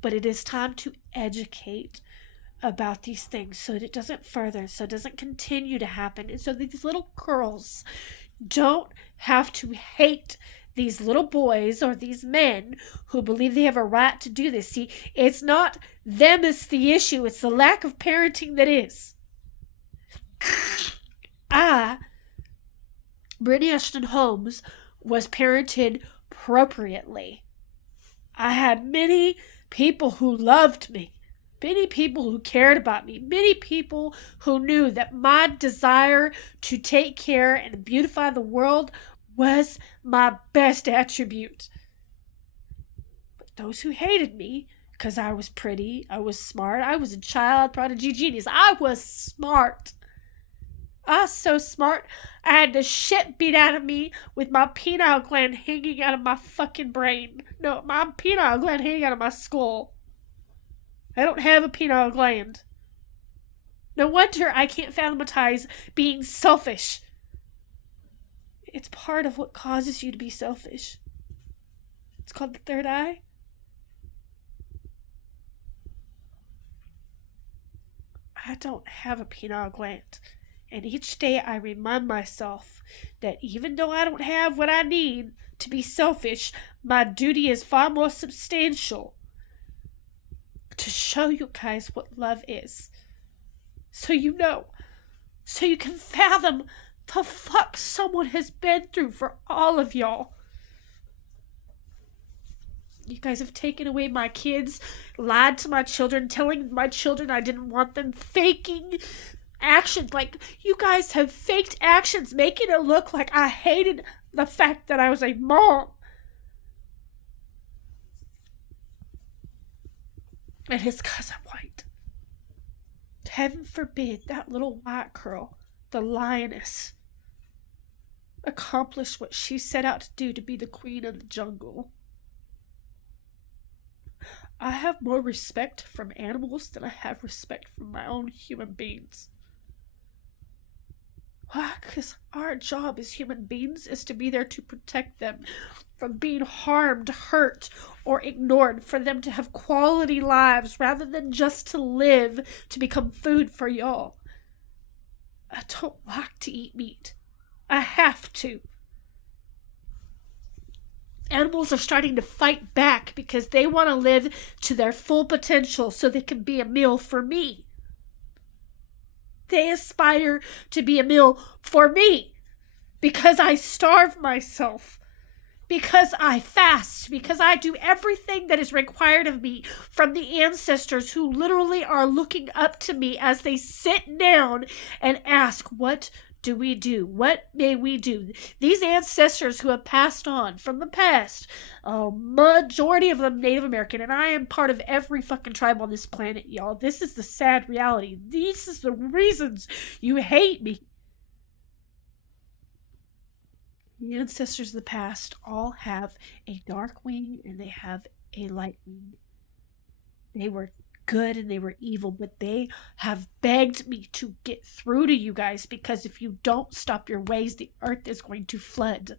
But it is time to educate about these things so that it doesn't further, so it doesn't continue to happen. And so these little girls don't have to hate these little boys or these men who believe they have a right to do this. See, it's not them that's the issue, it's the lack of parenting that is. Brittany Ashton Holmes, was parented appropriately. I had many people who loved me, many people who cared about me, many people who knew that my desire to take care and beautify the world was my best attribute. But those who hated me, because I was pretty, I was smart, I was a child prodigy genius, I was smart. I was so smart, I had the shit beat out of me with my penile gland hanging out of my fucking brain. No, my penile gland hanging out of my skull. I don't have a penile gland. No wonder I can't fathomatize being selfish. It's part of what causes you to be selfish. It's called the third eye. I don't have a penile gland. And each day I remind myself that even though I don't have what I need to be selfish, my duty is far more substantial to show you guys what love is. So you know. So you can fathom the fuck someone has been through for all of y'all. You guys have taken away my kids, lied to my children, telling my children I didn't want them, faking actions. Like, you guys have faked actions, making it look like I hated the fact that I was a mom. And it's because I'm white. Heaven forbid that little white girl, the lioness, accomplish what she set out to do, to be the queen of the jungle. I have more respect from animals than I have respect from my own human beings. Why? Because our job as human beings is to be there to protect them from being harmed, hurt, or ignored, for them to have quality lives rather than just to live to become food for y'all. I don't like to eat meat. I have to. Animals are starting to fight back because they want to live to their full potential so they can be a meal for me. They aspire to be a meal for me because I starve myself, because I fast, because I do everything that is required of me from the ancestors who literally are looking up to me as they sit down and ask, what do we do? What may we do? These ancestors who have passed on from the past, a majority of them Native American, and I am part of every fucking tribe on this planet, y'all. This is the sad reality. These is the reasons you hate me. The ancestors of the past all have a dark wing and they have a light wing. They were good and they were evil, but they have begged me to get through to you guys, because if you don't stop your ways, the earth is going to flood.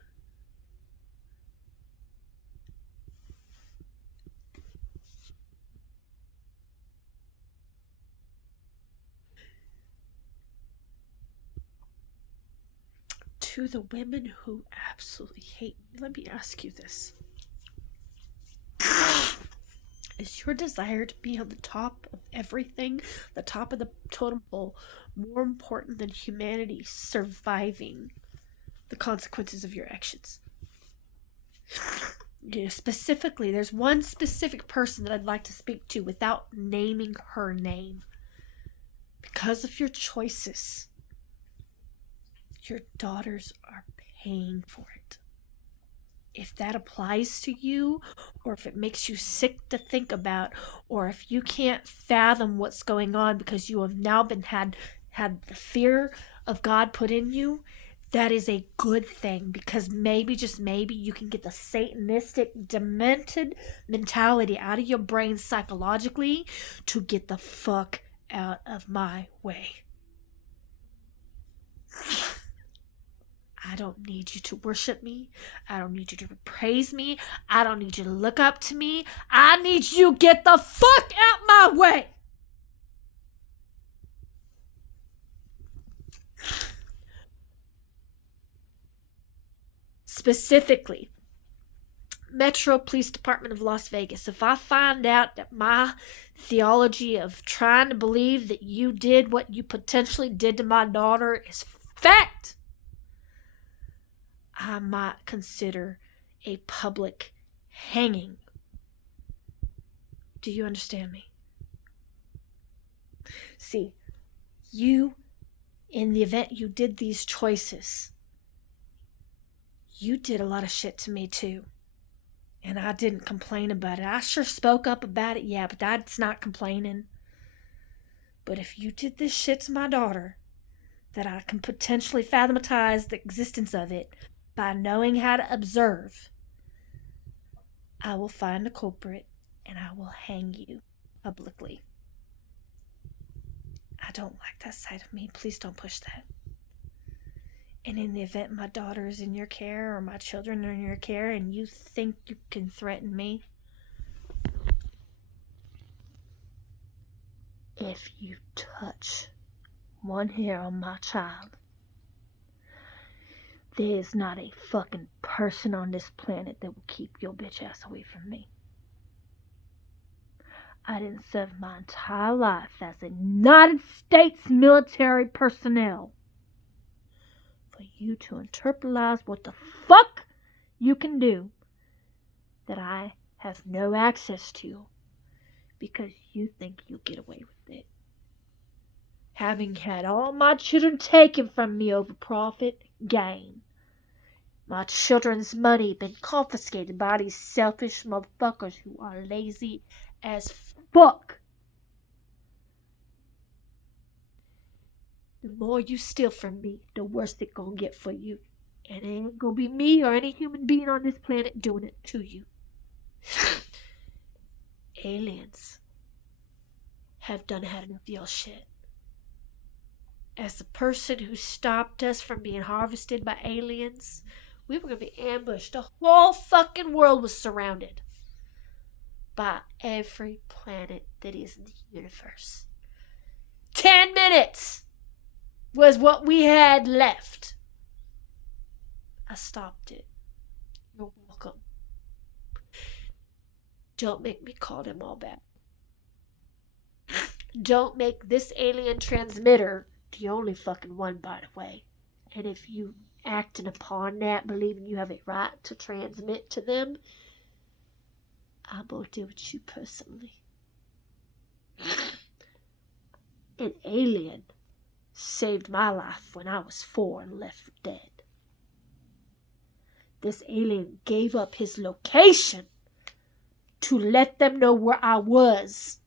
To the women who absolutely hate me, let me ask you this. Is your desire to be on the top of everything, the top of the totem pole, more important than humanity surviving the consequences of your actions? Specifically, there's one specific person that I'd like to speak to without naming her name. Because of your choices, your daughters are paying for it. If that applies to you, or if it makes you sick to think about, or if you can't fathom what's going on because you have now been had the fear of God put in you, that is a good thing, because maybe, just maybe, you can get the satanistic, demented mentality out of your brain psychologically to get the fuck out of my way. I don't need you to worship me. I don't need you to praise me. I don't need you to look up to me. I need you to get the fuck out my way. specifically, Metro Police Department of Las Vegas, if I find out that my theology of trying to believe that you did what you potentially did to my daughter is fact, I might consider a public hanging. Do you understand me? See, you, in the event you did these choices, you did a lot of shit to me too. And I didn't complain about it. I sure spoke up about it, yeah, but that's not complaining. But if you did this shit to my daughter, that I can potentially fathomatize the existence of it by knowing how to observe, I will find the culprit and I will hang you publicly. I don't like that side of me. Please don't push that. And in the event my daughter is in your care or my children are in your care and you think you can threaten me, if you touch one hair on my child, there is not a fucking person on this planet that will keep your bitch ass away from me. I didn't serve my entire life as a United States military personnel for you to internalize what the fuck you can do that I have no access to because you think you'll get away with it. Having had all my children taken from me over profit gain, my children's money been confiscated by these selfish motherfuckers who are lazy as fuck. The more you steal from me, the worse it gonna get for you. And it ain't gonna be me or any human being on this planet doing it to you. Aliens have done had enough of your shit. As the person who stopped us from being harvested by aliens, we were gonna be ambushed. The whole fucking world was surrounded by every planet that is in the universe. 10 minutes was what we had left. I stopped it. You're welcome. Don't make me call them all back. Don't make this alien transmitter the only fucking one, by the way. And if you acting upon that, believing you have a right to transmit to them, I will deal with you personally. An alien saved my life when I was 4 and left for dead. This alien gave up his location to let them know where I was.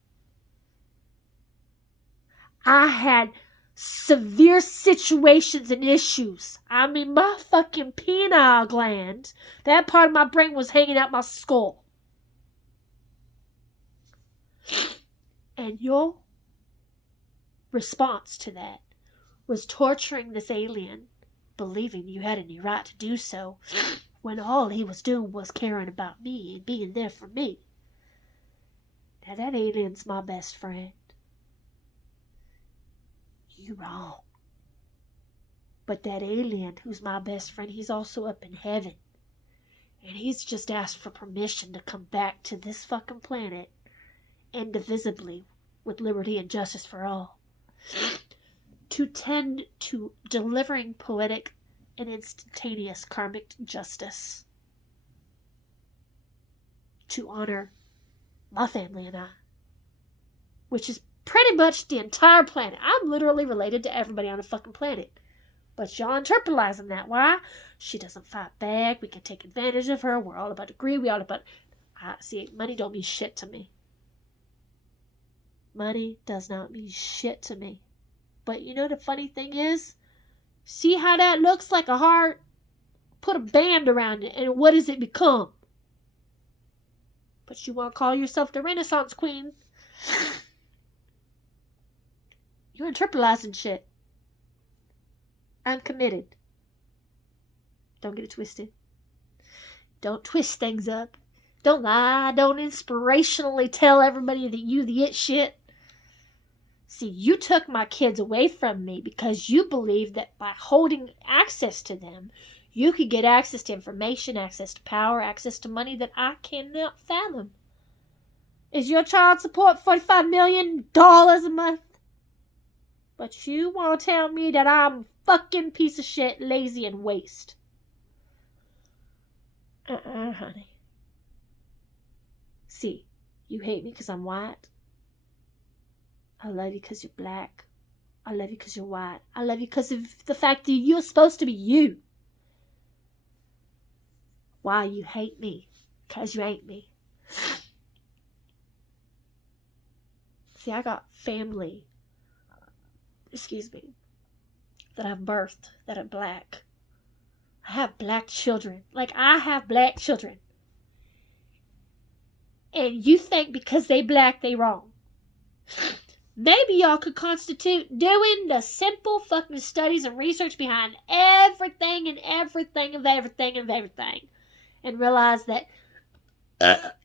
I had severe situations and issues. I mean, my fucking pineal gland, that part of my brain was hanging out my skull. And your response to that was torturing this alien, believing you had any right to do so, when all he was doing was caring about me and being there for me. Now that alien's my best friend. You wrong. But that alien who's my best friend, he's also up in heaven. And he's just asked for permission to come back to this fucking planet indivisibly with liberty and justice for all. To tend to delivering poetic and instantaneous karmic justice. To honor my family and I. Which is pretty much the entire planet. I'm literally related to everybody on the fucking planet. But y'all interpolating that. Why? She doesn't fight back. We can take advantage of her. We're all about agree. We all about... see, money don't mean shit to me. Money does not mean shit to me. But you know the funny thing is? See how that looks like a heart? Put a band around it, and what does it become? But you want to call yourself the Renaissance Queen? You're interpolating shit. I'm committed. Don't get it twisted. Don't twist things up. Don't lie. Don't inspirationally tell everybody that you the it shit. See, you took my kids away from me because you believe that by holding access to them, You could get access to information, access to power, access to money that I cannot fathom. Is your child support $45 million a month? But you want to tell me that I'm a fucking piece of shit, lazy, and waste. Honey. See, you hate me because I'm white. I love you because you're black. I love you because you're white. I love you because of the fact that you're supposed to be you. Why you hate me? Because you ain't me. See, I got family, that I've birthed, that are black. I have black children. Like, I have black children. And you think because they black, they wrong. Maybe y'all could constitute doing the simple fucking studies and research behind everything and everything of everything of everything. And realize that,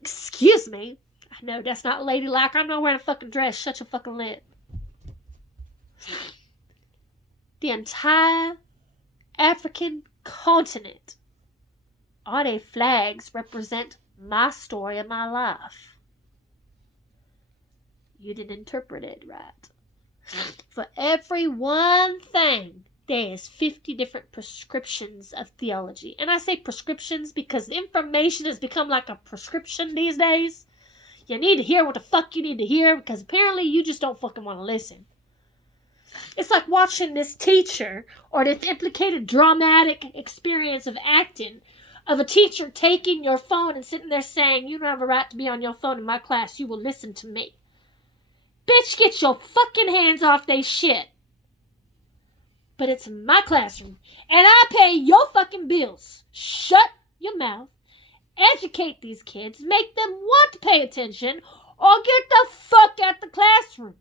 excuse me, I know that's not ladylike. I'm not wearing a fucking dress. Shut your fucking lip. The entire African continent on a flags represent my story of my life. You didn't interpret it right. For every one thing, there's 50 different prescriptions of theology. And I say prescriptions because information has become like a prescription these days. You need to hear what the fuck you need to hear because apparently you just don't fucking want to listen. It's like watching this teacher or this implicated dramatic experience of acting of a teacher taking your phone and sitting there saying, you don't have a right to be on your phone in my class. You will listen to me. Bitch, get your fucking hands off they shit. But it's my classroom and I pay your fucking bills. Shut your mouth. Educate these kids, make them want to pay attention, or get the fuck out the classroom.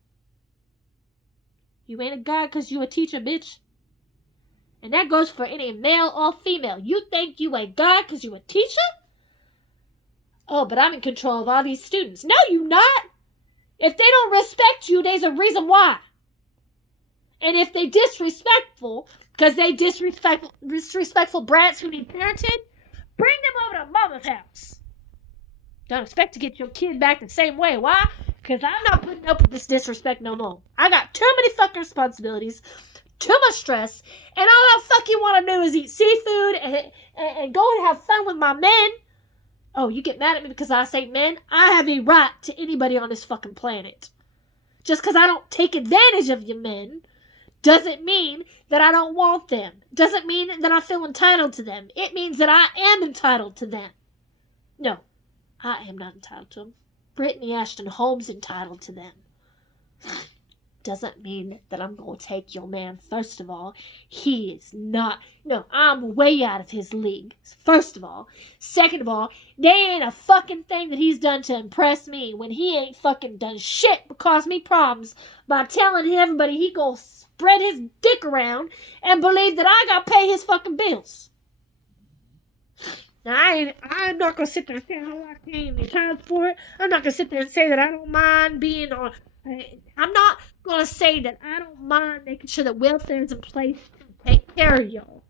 You ain't a guy because you a teacher, bitch. And that goes for any male or female. You think you a guy because you a teacher? Oh, but I'm in control of all these students. No, you not. If they don't respect you, there's a reason why. And if they disrespectful, because they disrespectful brats who need parenting, bring them over to mama's house. Don't expect to get your kid back the same way. Why? Because I'm not putting up with this disrespect no more. I got too many fucking responsibilities, too much stress, and all I fucking want to do is eat seafood and go and have fun with my men. Oh, you get mad at me because I say men? I have a right to anybody on this fucking planet. Just because I don't take advantage of you men doesn't mean that I don't want them. Doesn't mean that I feel entitled to them. It means that I am entitled to them. No, I am not entitled to them. Brittany Ashton Holmes entitled to them. Doesn't mean that I'm going to take your man. First of all, he is not. No, I'm way out of his league. First of all. Second of all, there ain't a fucking thing that he's done to impress me when he ain't fucking done shit but cause me problems by telling everybody he gonna spread his dick around and believe that I gotta pay his fucking bills. Now, I'm not gonna sit there and say how I came in child support. I'm not gonna sit there and say that I don't mind being on. I'm not gonna say that I don't mind making sure that welfare is in place to take care of y'all.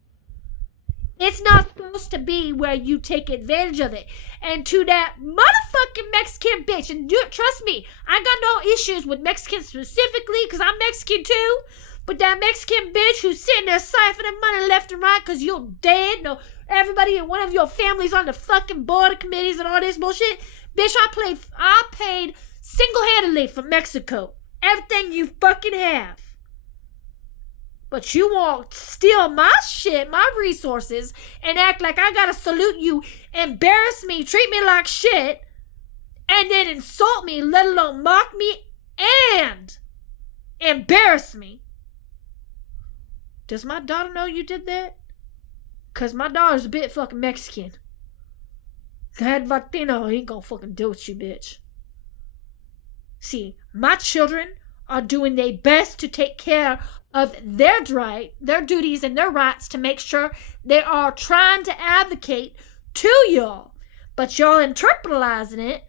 It's not supposed to be where you take advantage of it. And to that motherfucking Mexican bitch, and trust me, I got no issues with Mexicans specifically, because I'm Mexican too. But that Mexican bitch who's sitting there siphoning money left and right because you're dead. No, everybody in one of your families on the fucking board of committees and all this bullshit. Bitch, I paid single-handedly for Mexico. Everything you fucking have. But you won't steal my shit, my resources, and act like I gotta salute you, embarrass me, treat me like shit, and then insult me, let alone mock me, and embarrass me. Does my daughter know you did that? Because my daughter's a bit fucking Mexican. That Latino ain't gonna fucking do with you, bitch. See, my children are doing their best to take care of their duties and their rights to make sure they are trying to advocate to y'all. But y'all internalizing it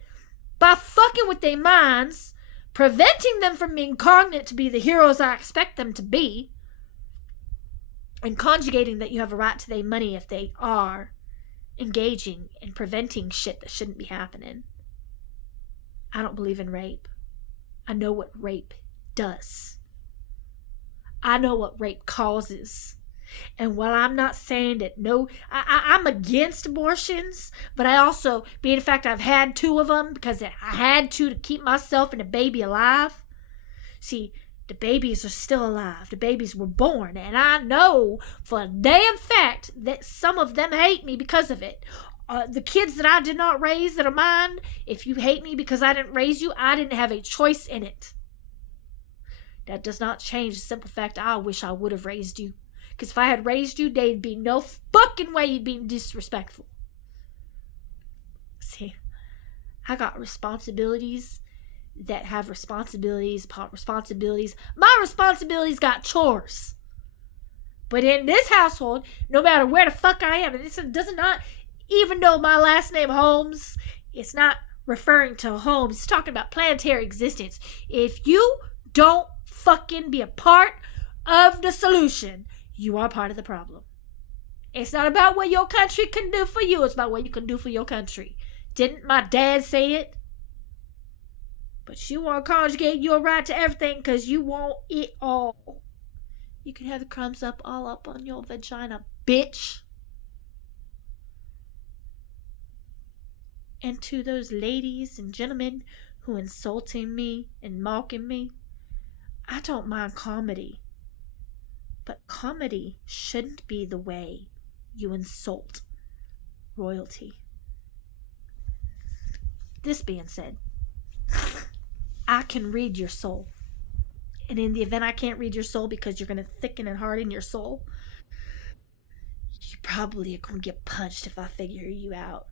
by fucking with their minds, preventing them from being cognate to be the heroes I expect them to be, and conjugating that you have a right to their money if they are engaging in preventing shit that shouldn't be happening. I don't believe in rape. I know what rape does. I know what rape causes. And while I'm not saying that I'm against abortions, but I also, being the fact I've had 2 of them because I had to keep myself and the baby alive. See, the babies are still alive. The babies were born. And I know for a damn fact that some of them hate me because of it. The kids that I did not raise that are mine, if you hate me because I didn't raise you, I didn't have a choice in it. That does not change the simple fact I wish I would have raised you. Because if I had raised you, there'd be no fucking way you'd be disrespectful. See, I got responsibilities that have responsibilities upon responsibilities. My responsibilities got chores. But in this household, no matter where the fuck I am, and this does not, even though my last name Holmes, it's not referring to Holmes, it's talking about planetary existence. If you don't fucking be a part of the solution, you are part of the problem. It's not about what your country can do for you. It's about what you can do for your country. Didn't my dad say it? But you want to conjugate your right to everything because you want it all. You can have the crumbs all up on your vagina, bitch. And to those ladies and gentlemen who insulting me and mocking me, I don't mind comedy. But comedy shouldn't be the way you insult royalty. This being said, I can read your soul. And in the event I can't read your soul because you're going to thicken and harden your soul, you probably are going to get punched if I figure you out.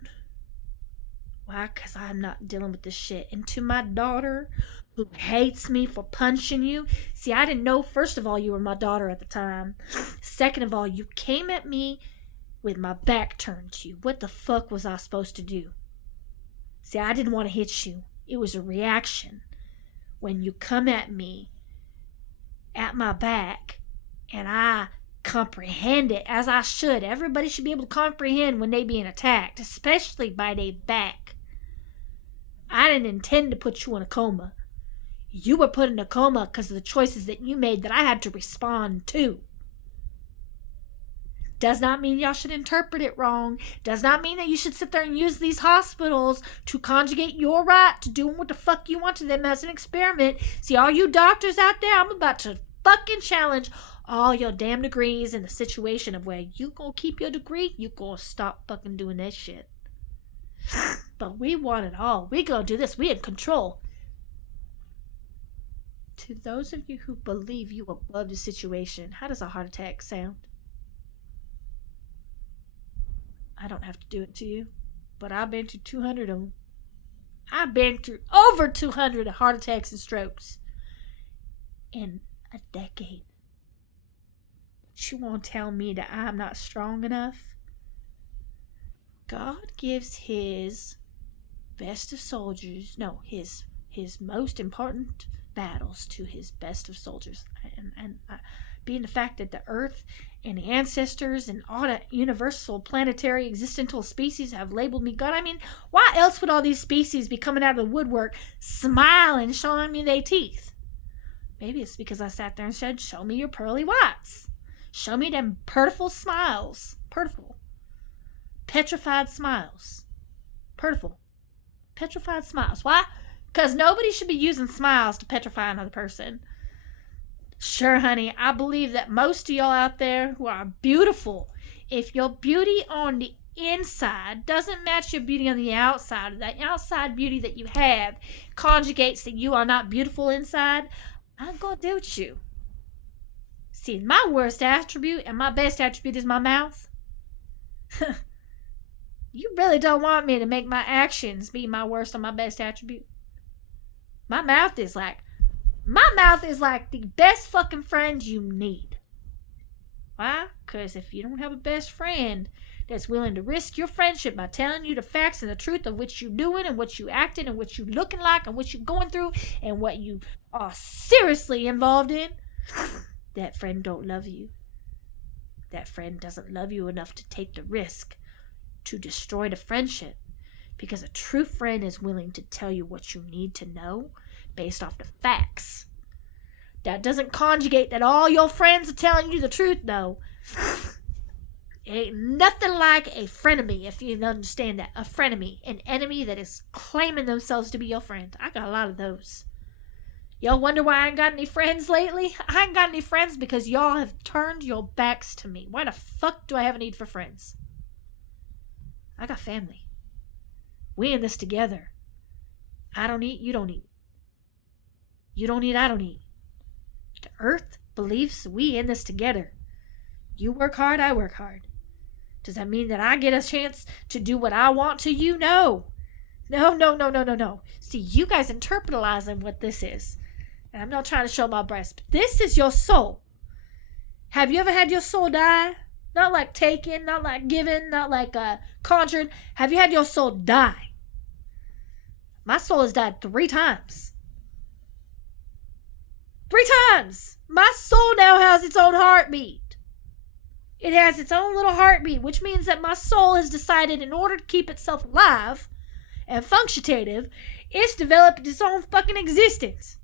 Why? Because I'm not dealing with this shit. And to my daughter, who hates me for punching you. See, I didn't know, first of all, you were my daughter at the time. Second of all, you came at me with my back turned to you. What the fuck was I supposed to do? See, I didn't want to hit you. It was a reaction. When you come at me at my back, and I comprehend it as I should. Everybody should be able to comprehend when they being attacked, especially by their back. I didn't intend to put you in a coma. You were put in a coma because of the choices that you made that I had to respond to. Does not mean y'all should interpret it wrong. Does not mean that you should sit there and use these hospitals to conjugate your right to doing what the fuck you want to them as an experiment. See, all you doctors out there, I'm about to fucking challenge all your damn degrees in the situation of where you gonna keep your degree, you gonna stop fucking doing that shit. But we want it all. We gonna do this. We in control. To those of you who believe you above the situation, how does a heart attack sound? I don't have to do it to you, but I've been through 200 of them. I've been through over 200 heart attacks and strokes in a decade. But you won't tell me that I'm not strong enough? God gives his best of soldiers, no, his most important battles to his best of soldiers. And being the fact that the earth and the ancestors and all the universal planetary existential species have labeled me God. I mean, why else would all these species be coming out of the woodwork smiling, showing me their teeth? Maybe it's because I sat there and said, show me your pearly whites. Show me them purtiful smiles. Purtiful. Petrified smiles. Purtiful. Petrified smiles. Why? Because nobody should be using smiles to petrify another person. Sure, honey, I believe that most of y'all out there who are beautiful, if your beauty on the inside doesn't match your beauty on the outside, that outside beauty that you have conjugates that you are not beautiful inside, I'm going to deal with you. See, my worst attribute and my best attribute is my mouth. You really don't want me to make my actions be my worst or my best attribute. My mouth is like the best fucking friend you need. Why? Because if you don't have a best friend that's willing to risk your friendship by telling you the facts and the truth of what you're doing and what you acting and what you looking like and what you're going through and what you are seriously involved in, that friend don't love you. that friend doesn't love you enough to take the risk to destroy the friendship. Because a true friend is willing to tell you what you need to know based off the facts. That doesn't conjugate that all your friends are telling you the truth, though. Ain't nothing like a frenemy, if you understand that. A frenemy, an enemy that is claiming themselves to be your friend. I got a lot of those. Y'all wonder why I ain't got any friends lately? I ain't got any friends because y'all have turned your backs to me. Why the fuck do I have a need for friends? I got family. We in this together. I don't eat, you don't eat. You don't eat, I don't eat. The earth believes we in this together. You work hard, I work hard. Does that mean that I get a chance to do what I want to you? No. No. See, you guys interpretalizing what this is. And I'm not trying to show my breast, but this is your soul. Have you ever had your soul die? Not like taken, not like given, not like conjured. Have you had your soul die? My soul has died 3 times. 3 times! My soul now has its own heartbeat. It has its own little heartbeat, which means that my soul has decided in order to keep itself alive and functionative, it's developed its own fucking existence.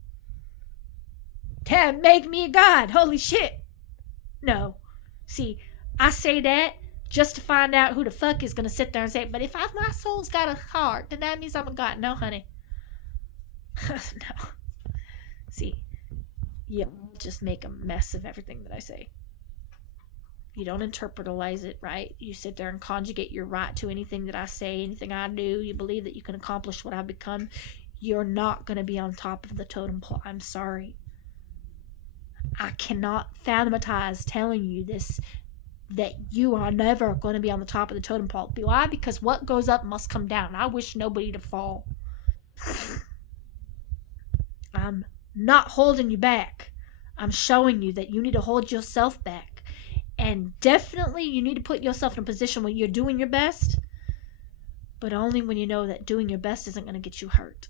Can't make me a god. Holy shit. No. See, I say that just to find out who the fuck is going to sit there and say, but if my soul's got a heart, then that means I'm a god. No, honey. No. See, you just make a mess of everything that I say. You don't interpretalize it, right? You sit there and conjugate your right to anything that I say, anything I do. You believe that you can accomplish what I've become. You're not going to be on top of the totem pole. I'm sorry. I cannot fathomatize telling you this, that you are never going to be on the top of the totem pole. Why? Because what goes up must come down. I wish nobody to fall. I'm not holding you back. I'm showing you that you need to hold yourself back. And definitely you need to put yourself in a position where you're doing your best, but only when you know that doing your best isn't going to get you hurt.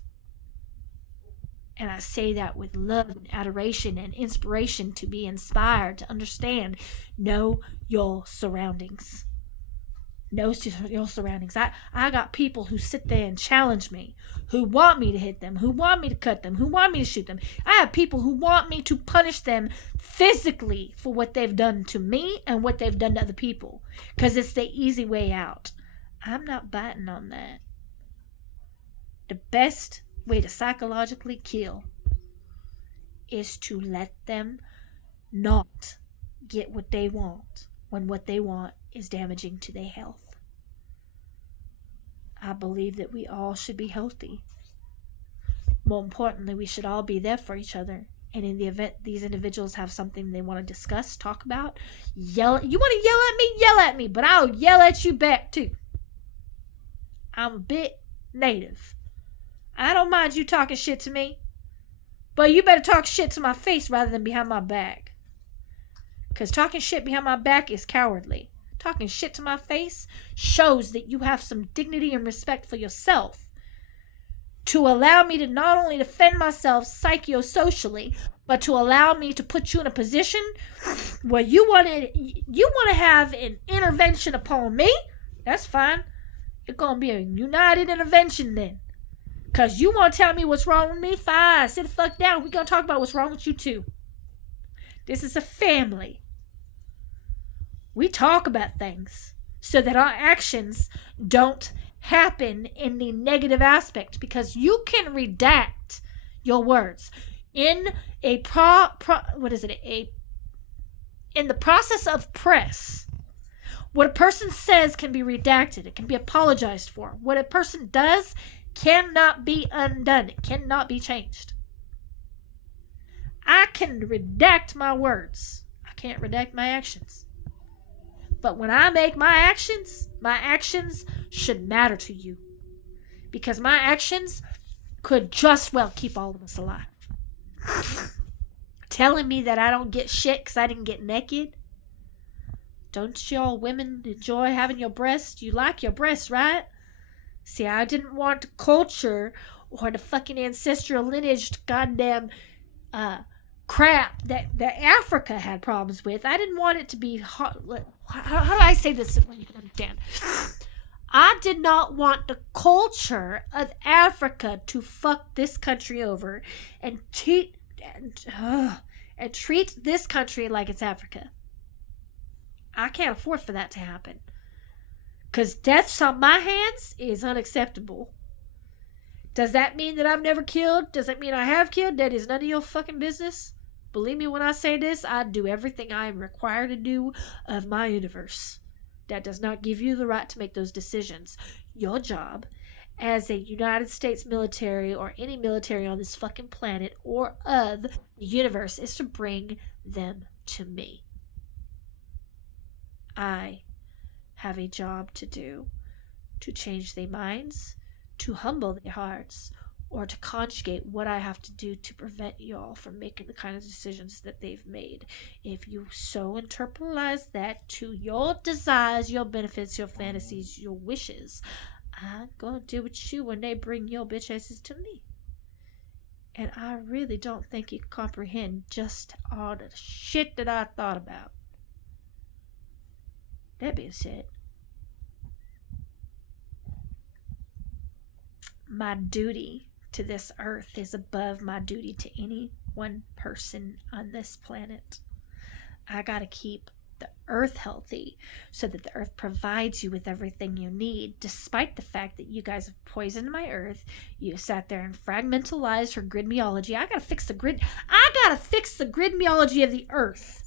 And I say that with love and adoration and inspiration to be inspired, to understand. Know your surroundings. Know your surroundings. I got people who sit there and challenge me, who want me to hit them, who want me to cut them, who want me to shoot them. I have people who want me to punish them physically for what they've done to me and what they've done to other people, because it's the easy way out. I'm not biting on that. The best way to psychologically kill is to let them not get what they want when what they want is damaging to their health. I believe that we all should be healthy. More importantly, we should all be there for each other. And in the event these individuals have something they want to discuss, talk about, you want to yell at me, but I'll yell at you back too. I'm a bit native. I don't mind you talking shit to me, but you better talk shit to my face rather than behind my back. Because talking shit behind my back is cowardly. Talking shit to my face shows that you have some dignity and respect for yourself to allow me to not only defend myself psychosocially, but to allow me to put you in a position where you want to have an intervention upon me. That's fine. It's going to be a united intervention then. Because you want to tell me what's wrong with me? Fine. Sit the fuck down. We're going to talk about what's wrong with you too. This is a family. We talk about things so that our actions don't happen in the negative aspect, because you can redact your words in a in the process of press. What a person says can be redacted. It can be apologized for. What a person does cannot be undone. It cannot be changed. I can redact my words. I can't redact my actions. But when I make my actions should matter to you. Because my actions could just well keep all of us alive. Telling me that I don't get shit because I didn't get naked? Don't y'all women enjoy having your breasts? You like your breasts, right? See, I didn't want the culture or the fucking ancestral lineage goddamn crap that Africa had problems with. I didn't want it to be how do I say this so you can understand? I did not want the culture of Africa to fuck this country over and treat this country like it's Africa. I can't afford for that to happen. Because deaths on my hands is unacceptable. Does that mean that I've never killed? Does that mean I have killed? That is none of your fucking business. Believe me when I say this, I do everything I am required to do of my universe. That does not give you the right to make those decisions. Your job as a United States military or any military on this fucking planet or of the universe is to bring them to me. I have a job to do to change their minds, to humble their hearts, or to conjugate what I have to do to prevent y'all from making the kind of decisions that they've made. If you so internalize that to your desires, your benefits, your fantasies, your wishes, I'm gonna deal with you when they bring your bitch asses to me. And I really don't think you comprehend just all the shit that I thought about. That being said, my duty to this earth is above my duty to any one person on this planet. I gotta keep the earth healthy so that the earth provides you with everything you need, despite the fact that you guys have poisoned my earth. You sat there and fragmentalized her grid meology. I gotta fix the grid meology of the earth.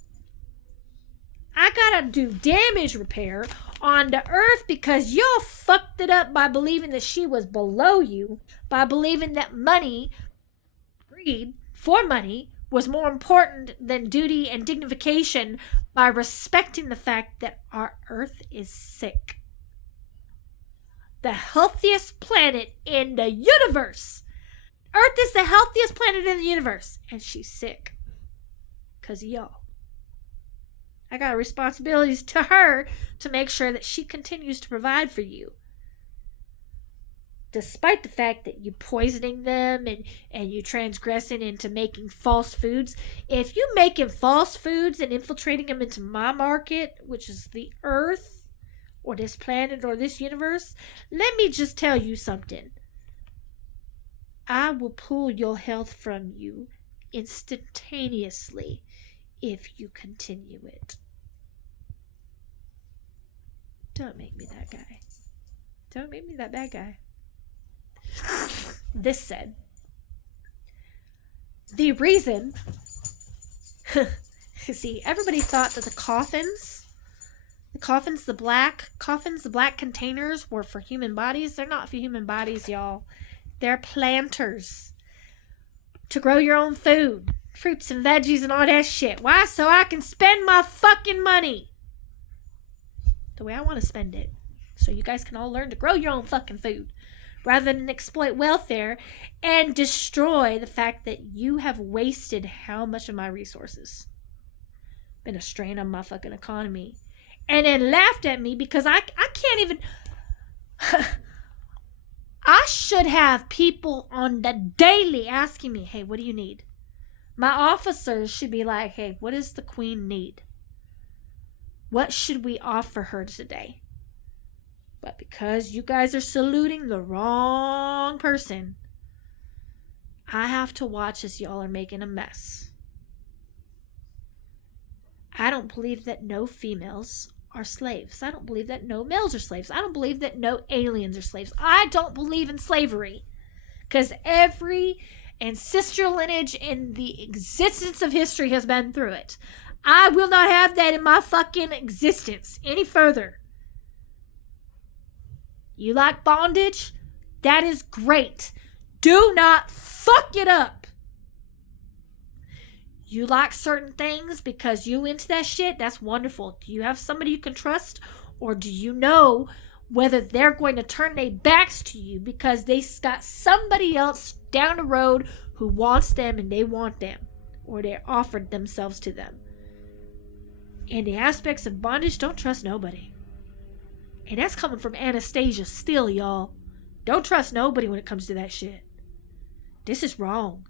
I gotta do damage repair on the earth because y'all fucked it up by believing that she was below you, by believing that money, greed for money, was more important than duty and dignification, by respecting the fact that our earth is sick. The healthiest planet in the universe. Earth is the healthiest planet in the universe, and she's sick. 'Cause of y'all. I got responsibilities to her to make sure that she continues to provide for you. Despite the fact that you poisoning them and you transgressing into making false foods. If you making false foods and infiltrating them into my market, which is the earth, or this planet, or this universe, let me just tell you something. I will pull your health from you instantaneously if you continue it. Don't make me that guy. Don't make me that bad guy. This said, the reason, see, everybody thought that the black containers were for human bodies. They're not for human bodies, y'all. They're planters. To grow your own food, fruits and veggies and all that shit. Why? So I can spend my fucking money the way I want to spend it. So you guys can all learn to grow your own fucking food, rather than exploit welfare and destroy the fact that you have wasted how much of my resources. Been a strain on my fucking economy. And then laughed at me because I can't even... I should have people on the daily asking me, hey, what do you need? My officers should be like, hey, what does the queen need? What should we offer her today? But because you guys are saluting the wrong person, I have to watch as y'all are making a mess. I don't believe that no females are slaves. I don't believe that no males are slaves. I don't believe that no aliens are slaves. I don't believe in slavery. Because every ancestral lineage in the existence of history has been through it. I will not have that in my fucking existence any further. You like bondage? That is great. Do not fuck it up. You like certain things because you into that shit? That's wonderful. Do you have somebody you can trust? Or do you know whether they're going to turn their backs to you because they got somebody else down the road who wants them and they want them? Or they offered themselves to them? In the aspects of bondage, don't trust nobody. And that's coming from Anastasia still, y'all. Don't trust nobody when it comes to that shit. This is wrong.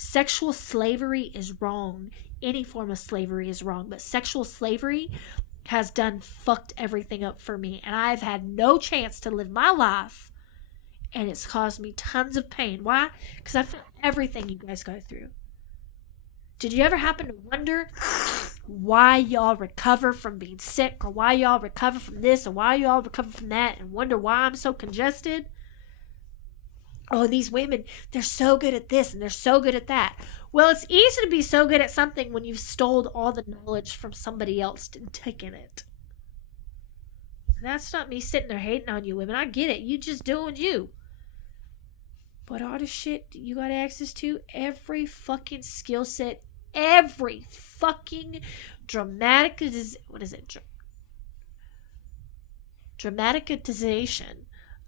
Sexual slavery is wrong. Any form of slavery is wrong, but sexual slavery has fucked everything up for me, and I've had no chance to live my life, and it's caused me tons of pain. Why? Because I felt everything you guys go through. Did you ever happen to wonder why y'all recover from being sick, or why y'all recover from this, or why y'all recover from that, and wonder why I'm so congested? Oh, these women, they're so good at this and they're so good at that. Well, it's easy to be so good at something when you've stole all the knowledge from somebody else and taken it. And that's not me sitting there hating on you women. I get it. You just doing you. But all the shit you got access to, every fucking skill set, every fucking dramatization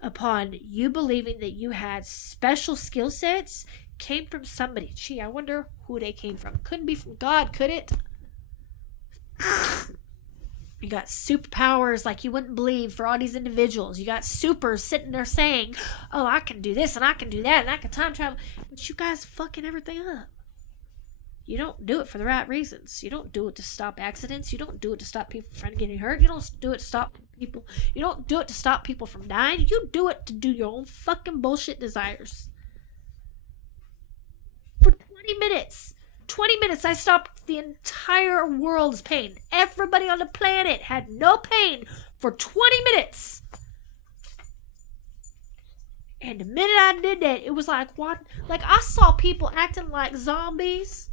upon you believing that you had special skill sets came from somebody. Gee, I wonder who they came from. Couldn't be from God, could it? You got superpowers like you wouldn't believe for all these individuals. You got supers sitting there saying, oh, I can do this and I can do that and I can time travel. But you guys fucking everything up. You don't do it for the right reasons. You don't do it to stop accidents. You don't do it to stop people from getting hurt. You don't do it to stop people. You don't do it to stop people from dying. You do it to do your own fucking bullshit desires. For 20 minutes. 20 minutes I stopped the entire world's pain. Everybody on the planet had no pain for 20 minutes. And the minute I did that, it was like what? Like I saw people acting like zombies.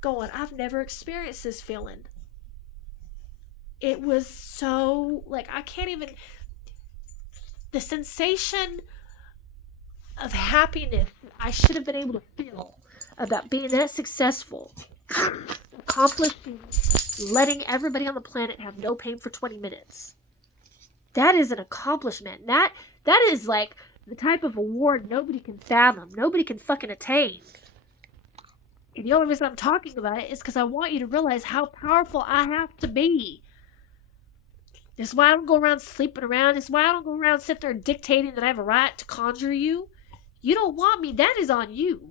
Going, I've never experienced this feeling. It was so, like, I can't even, the sensation of happiness I should have been able to feel about being that successful, accomplishing, letting everybody on the planet have no pain for 20 minutes. That is an accomplishment. That is like the type of award nobody can fathom, nobody can fucking attain. And the only reason I'm talking about it is because I want you to realize how powerful I have to be. This is why I don't go around sleeping around. This is why I don't go around sitting there dictating that I have a right to conjure you. You don't want me. That is on you.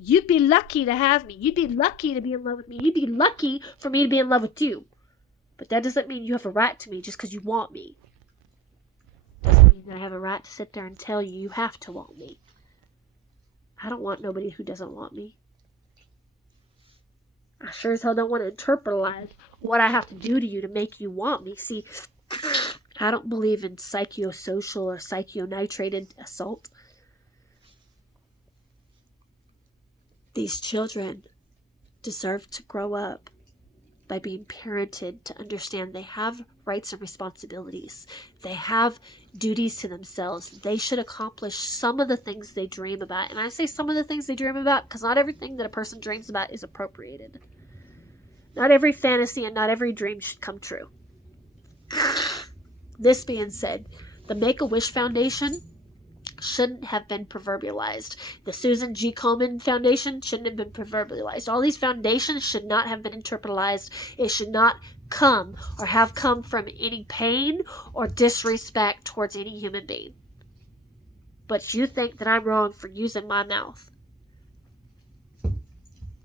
You'd be lucky to have me. You'd be lucky to be in love with me. You'd be lucky for me to be in love with you. But that doesn't mean you have a right to me just because you want me. Doesn't mean that I have a right to sit there and tell you you have to want me. I don't want nobody who doesn't want me. I sure as hell don't want to internalize what I have to do to you to make you want me. See, I don't believe in psychosocial or psychonitrated assault. These children deserve to grow up by being parented to understand they have rights and responsibilities. They have duties to themselves. They should accomplish some of the things they dream about. And I say some of the things they dream about because not everything that a person dreams about is appropriated. Not every fantasy and not every dream should come true. This being said, the Make-A-Wish Foundation shouldn't have been proverbialized. The Susan G. Komen Foundation shouldn't have been proverbialized. All these foundations should not have been interpretalized. It should not come or have come from any pain or disrespect towards any human being. But you think that I'm wrong for using my mouth.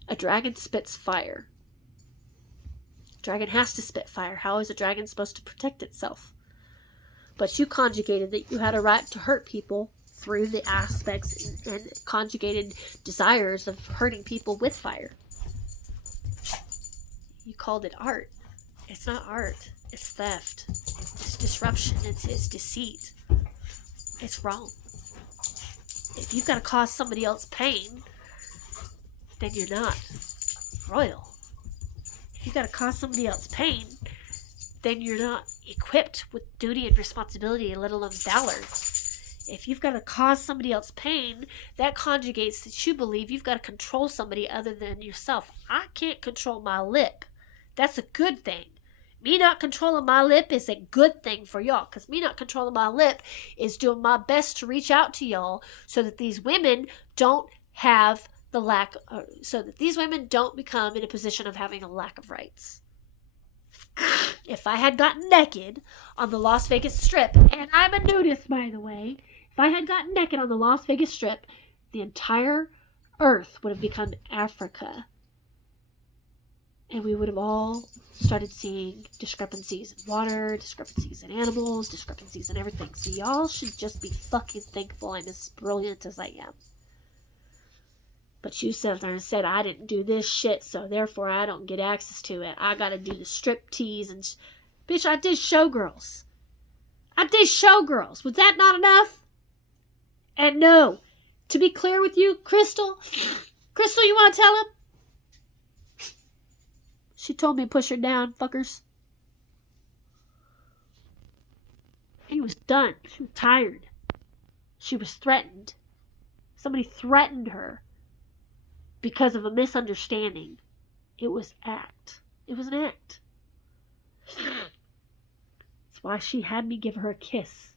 A dragon spits fire. A dragon has to spit fire. How is a dragon supposed to protect itself? But you conjugated that you had a right to hurt people through the aspects and conjugated desires of hurting people with fire. You called it art. It's not art. It's theft. It's disruption. It's deceit. It's wrong. If you've got to cause somebody else pain, then you're not royal. If you've got to cause somebody else pain, then you're not equipped with duty and responsibility, let alone valor. If you've got to cause somebody else pain, that conjugates that you believe you've got to control somebody other than yourself. I can't control my lip. That's a good thing. Me not controlling my lip is a good thing for y'all, because me not controlling my lip is doing my best to reach out to y'all so that these women don't have so that these women don't become in a position of having a lack of rights. If I had gotten naked on the Las Vegas Strip, and I'm a nudist, by the way, if I had gotten naked on the Las Vegas Strip, the entire Earth would have become Africa. And we would have all started seeing discrepancies in water, discrepancies in animals, discrepancies in everything. So y'all should just be fucking thankful I'm as brilliant as I am. But you sat there and said I didn't do this shit, so therefore I don't get access to it. I gotta do the strip tease and... Bitch, I did Showgirls. Was that not enough? And no. To be clear with you, Crystal, you want to tell him? She told me to push her down, fuckers. He was done. She was tired. She was threatened. Somebody threatened her because of a misunderstanding. It was an act. That's why she had me give her a kiss.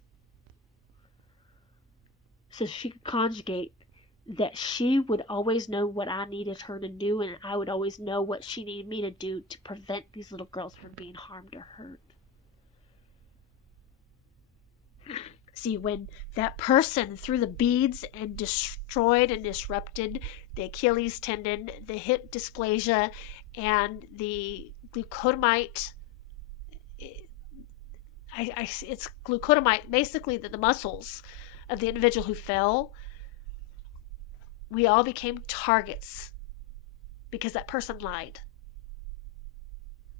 So she could conjugate that she would always know what I needed her to do, and I would always know what she needed me to do to prevent these little girls from being harmed or hurt. See, when that person threw the beads and destroyed and disrupted the Achilles tendon, the hip dysplasia, and the glucosamine, it's glucosamine, basically the muscles of the individual who fell, we all became targets because that person lied.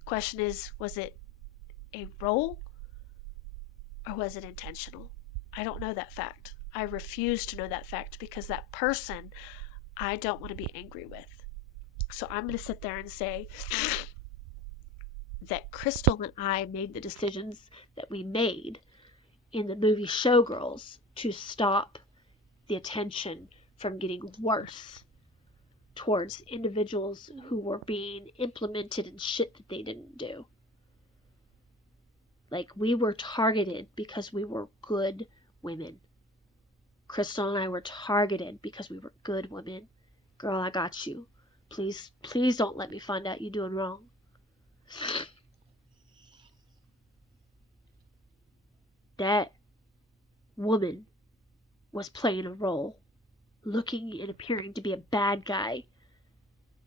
Question is, was it a role or was it intentional? I don't know that fact. I refuse to know that fact because that person I don't want to be angry with. So I'm going to sit there and say that Crystal and I made the decisions that we made in the movie Showgirls to stop the attention from getting worse towards individuals who were being implemented in shit that they didn't do. Like, we were targeted because we were good women. Crystal and I were targeted because we were good women. Girl, I got you. Please don't let me find out you're doing wrong. That woman was playing a role, looking and appearing to be a bad guy,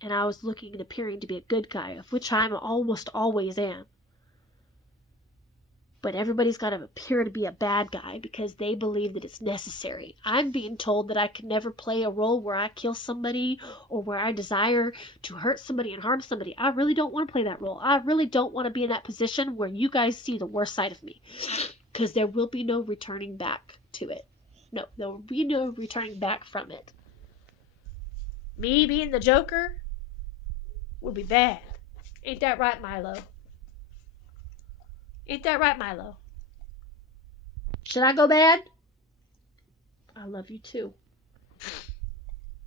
and I was looking and appearing to be a good guy, of which I almost always am. But everybody's got to appear to be a bad guy because they believe that it's necessary. I'm being told that I can never play a role where I kill somebody or where I desire to hurt somebody and harm somebody. I really don't want to play that role. I really don't want to be in that position where you guys see the worst side of me, because there will be no returning back to it. No, there will be no returning back from it. Me being the Joker will be bad. Ain't that right, Milo? Ain't that right, Milo? Should I go bad? I love you too.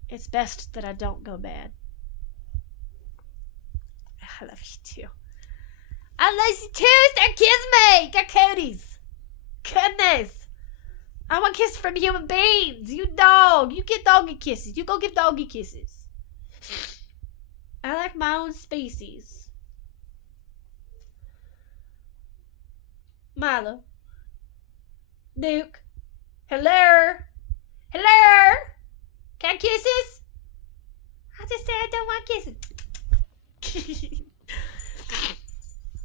It's best that I don't go bad. I love you too. I love you too. Start kissing me. Got cooties. Goodness. I want kisses from human beings. You dog. You get doggy kisses. You go give doggy kisses. I like my own species. Milo. Duke. Hello. Hello. Can I kisses? I just said I don't want kisses.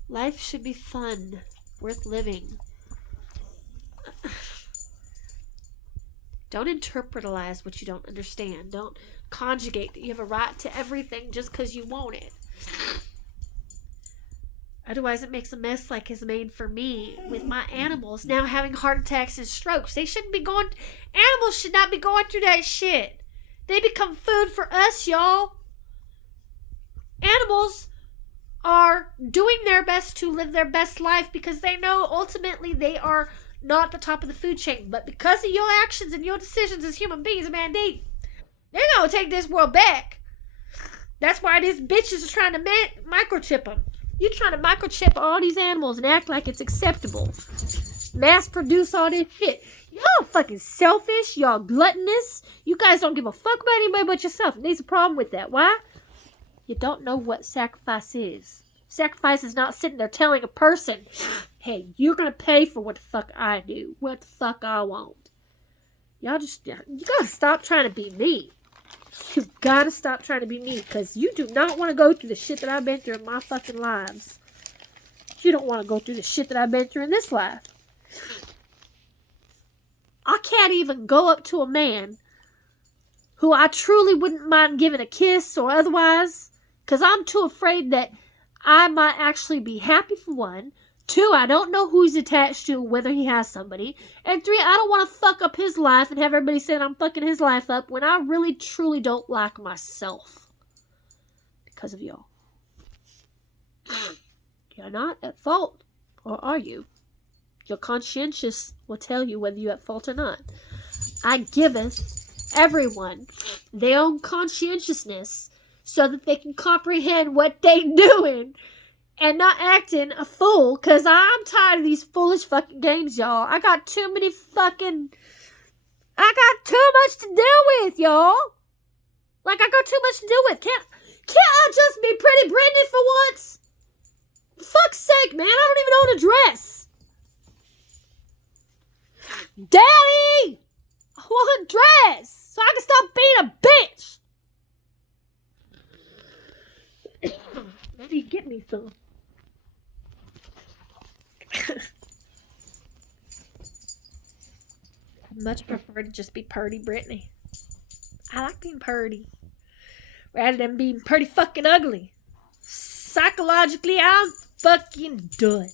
Life should be fun. Worth living. Don't interpretalize what you don't understand. Don't conjugate that you have a right to everything just because you want it. Otherwise, it makes a mess like is made for me with my animals now having heart attacks and strokes. They shouldn't be going... Animals should not be going through that shit. They become food for us, y'all. Animals are doing their best to live their best life because they know ultimately they are not the top of the food chain. But because of your actions and your decisions as human beings, man, they're gonna take this world back. That's why these bitches are trying to microchip them. You're trying to microchip all these animals and act like it's acceptable. Mass produce all this shit. Y'all fucking selfish. Y'all gluttonous. You guys don't give a fuck about anybody but yourself. And there's a problem with that. Why? You don't know what sacrifice is. Sacrifice is not sitting there telling a person, hey, you're going to pay for what the fuck I do. What the fuck I want. You gotta stop trying to be me. You've got to stop trying to be me, because you do not want to go through the shit that I've been through in my fucking lives. You don't want to go through the shit that I've been through in this life. I can't even go up to a man who I truly wouldn't mind giving a kiss or otherwise, because I'm too afraid that I might actually be happy, for one. 2, I don't know who he's attached to, whether he has somebody. And 3, I don't want to fuck up his life and have everybody saying I'm fucking his life up when I really, truly don't like myself. Because of y'all. You're not at fault, or are you? Your conscientious will tell you whether you're at fault or not. I giveth everyone their own conscientiousness so that they can comprehend what they doing and not acting a fool, because I'm tired of these foolish fucking games, y'all. I got too much to deal with, y'all. Like, I got too much to deal with. Can't I just be Pretty Britney for once? For fuck's sake, man, I don't even own a dress. Daddy! I want a dress so I can stop being a bitch. Maybe get me some. I'd much prefer to just be Purdy Brittany. I like being purdy rather than being pretty fucking ugly. Psychologically, I'm fucking done.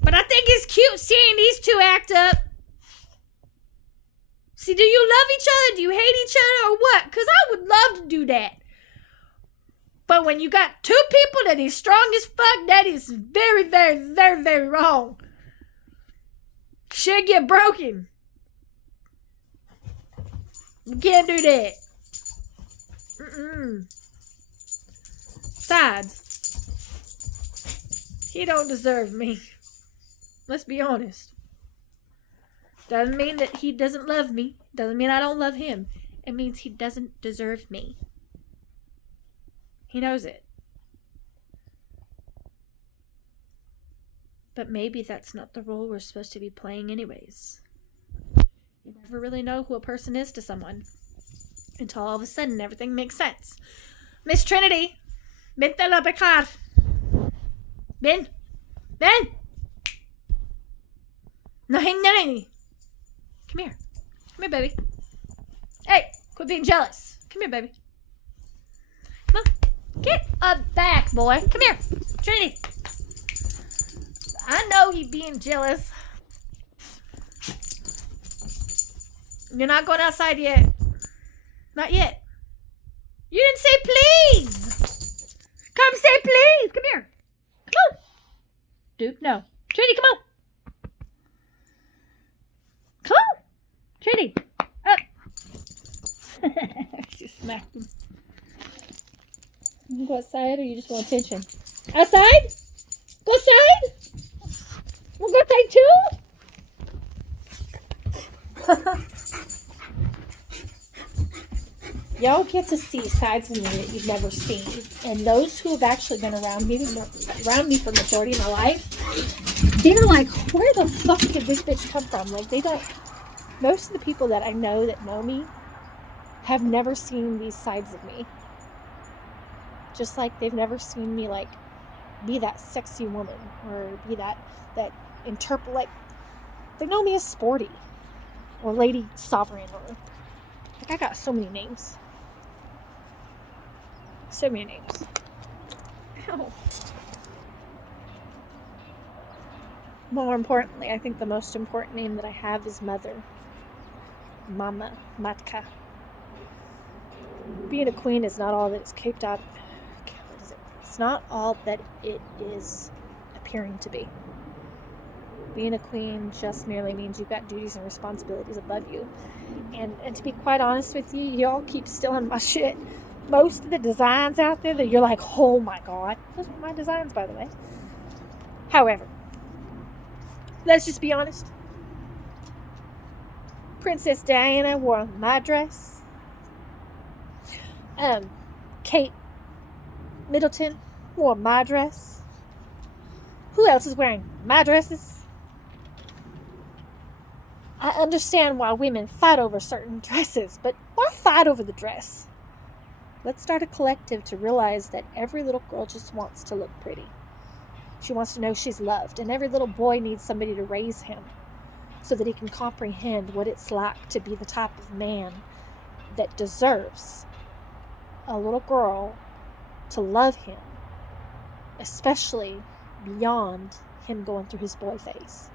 But I think it's cute seeing these two act up. See, do you love each other? Do you hate each other or what? Because I would love to do that. But when you got 2 people that is strong as fuck, that is very, very, very, very wrong. Shit get broken. You can't do that. Besides, he don't deserve me. Let's be honest. Doesn't mean that he doesn't love me. Doesn't mean I don't love him. It means he doesn't deserve me. He knows it. But maybe that's not the role we're supposed to be playing anyways. You never really know who a person is to someone until all of a sudden everything makes sense. Miss Trinity, vente a pecar. Ven. No, hey, no. Come here. Come here, baby. Hey, quit being jealous. Come here, baby. Come on. Get back, boy. Come here. Trinity. I know he being jealous. You're not going outside yet. Not yet. You didn't say please. Come say please. Come here. Come on. Dude, no. Trinity, come on. Come on. Trinity. Up. She smacked him. You go outside or you just want attention? Outside? Go outside? We'll go outside too? Y'all get to see sides of me that you've never seen. And those who have actually been around me for the majority of my life, they're like, where the fuck did this bitch come from? Like, they don't... Most of the people that I know that know me have never seen these sides of me. Just like they've never seen me, like, be that sexy woman or be that interpret, like, they know me as sporty or Lady Sovereign or, like, I got so many names. So many names. Ow. More importantly, I think the most important name that I have is Mother. Mama. Matka. Being a queen is not all that it's caped out. It's not all that it is appearing to be. Being a queen just merely means you've got duties and responsibilities above you. And to be quite honest with you, y'all keep stealing my shit. Most of the designs out there that you're like, oh my god. Those are my designs, by the way. However, let's just be honest. Princess Diana wore my dress. Kate Middleton wore my dress. Who else is wearing my dresses? I understand why women fight over certain dresses, but why fight over the dress? Let's start a collective to realize that every little girl just wants to look pretty. She wants to know she's loved, and every little boy needs somebody to raise him so that he can comprehend what it's like to be the type of man that deserves a little girl to love him, especially beyond him going through his boy phase.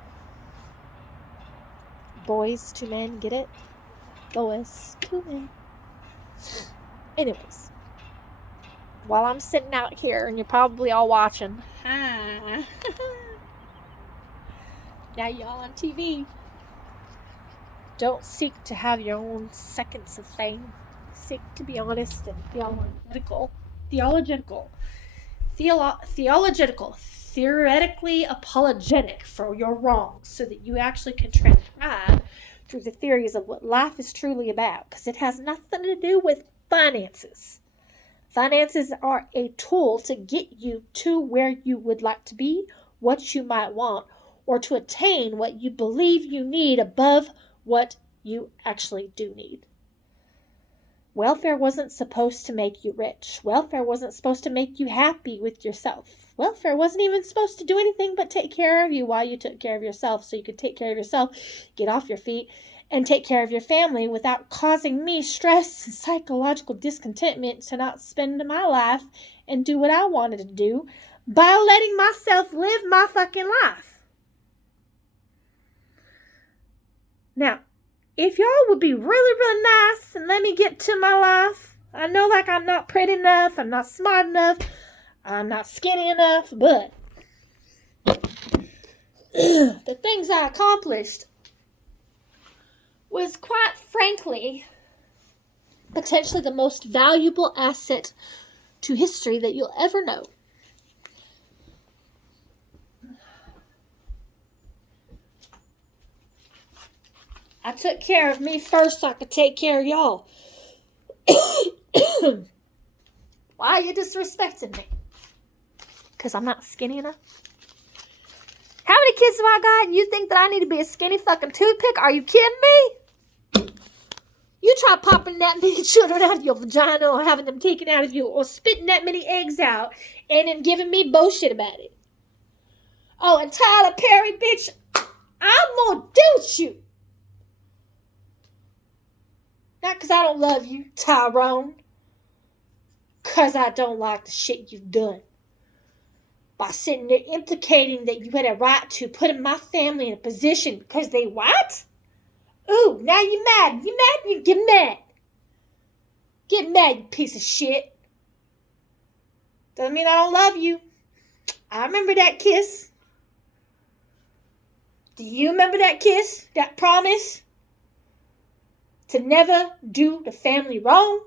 Boys to men, get it? Boys to men. Anyways, while I'm sitting out here and you're probably all watching, hi. Now y'all on TV. Don't seek to have your own seconds of fame. Seek to be honest and theoretically apologetic for your wrongs so that you actually can transcribe through the theories of what life is truly about, because it has nothing to do with finances. Finances are a tool to get you to where you would like to be, what you might want, or to attain what you believe you need above what you actually do need. Welfare wasn't supposed to make you rich. Welfare wasn't supposed to make you happy with yourself. Welfare wasn't even supposed to do anything but take care of you while you took care of yourself, so you could take care of yourself, get off your feet, and take care of your family without causing me stress and psychological discontentment to not spend my life and do what I wanted to do by letting myself live my fucking life. Now, if y'all would be really, really nice and let me get to my life. I know like I'm not pretty enough, I'm not smart enough, I'm not skinny enough, but the things I accomplished was quite frankly potentially the most valuable asset to history that you'll ever know. I took care of me first so I could take care of y'all. Why are you disrespecting me? Because I'm not skinny enough? How many kids have I got and you think that I need to be a skinny fucking toothpick? Are you kidding me? You try popping that many children out of your vagina or having them taken out of you or spitting that many eggs out and then giving me bullshit about it. Oh, and Tyler Perry, bitch, I'm gonna douche you. Not because I don't love you, Tyrone. Because I don't like the shit you've done. By sitting there implicating that you had a right to putting my family in a position because they what? Ooh, now you mad. You mad? You get mad. Get mad, you piece of shit. Doesn't mean I don't love you. I remember that kiss. Do you remember that kiss? That promise? To never do the family wrong?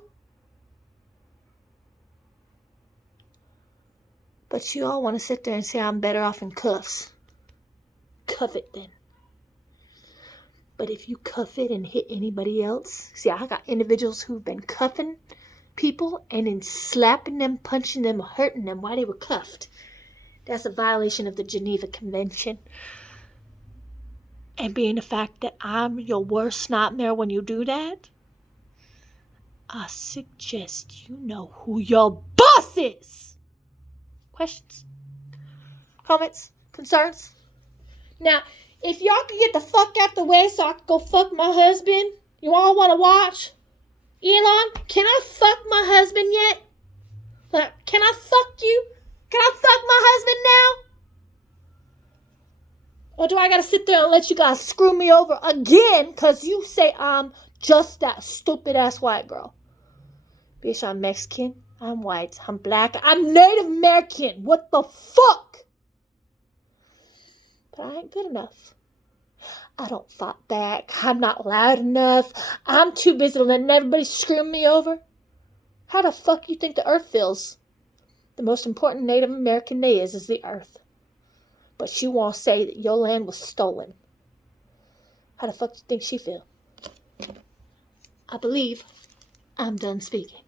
But you all want to sit there and say I'm better off in cuffs. Cuff it then. But if you cuff it and hit anybody else, see, I got individuals who've been cuffing people and then slapping them, punching them, hurting them while they were cuffed. That's a violation of the Geneva Convention. And being the fact that I'm your worst nightmare when you do that, I suggest you know who your boss is. Questions? Comments? Concerns? Now, if y'all can get the fuck out the way so I can go fuck my husband, you all want to watch? Elon, can I fuck my husband yet? Like, can I fuck you? Can I fuck my husband now? Or do I gotta sit there and let you guys screw me over again because you say I'm just that stupid ass white girl? Bitch, I'm Mexican, I'm white, I'm black, I'm Native American. What the fuck? But I ain't good enough. I don't fight back. I'm not loud enough. I'm too busy letting everybody screw me over. How the fuck you think the earth feels? The most important Native American there is the earth. But you won't say that your land was stolen. How the fuck do you think she feel? I believe I'm done speaking.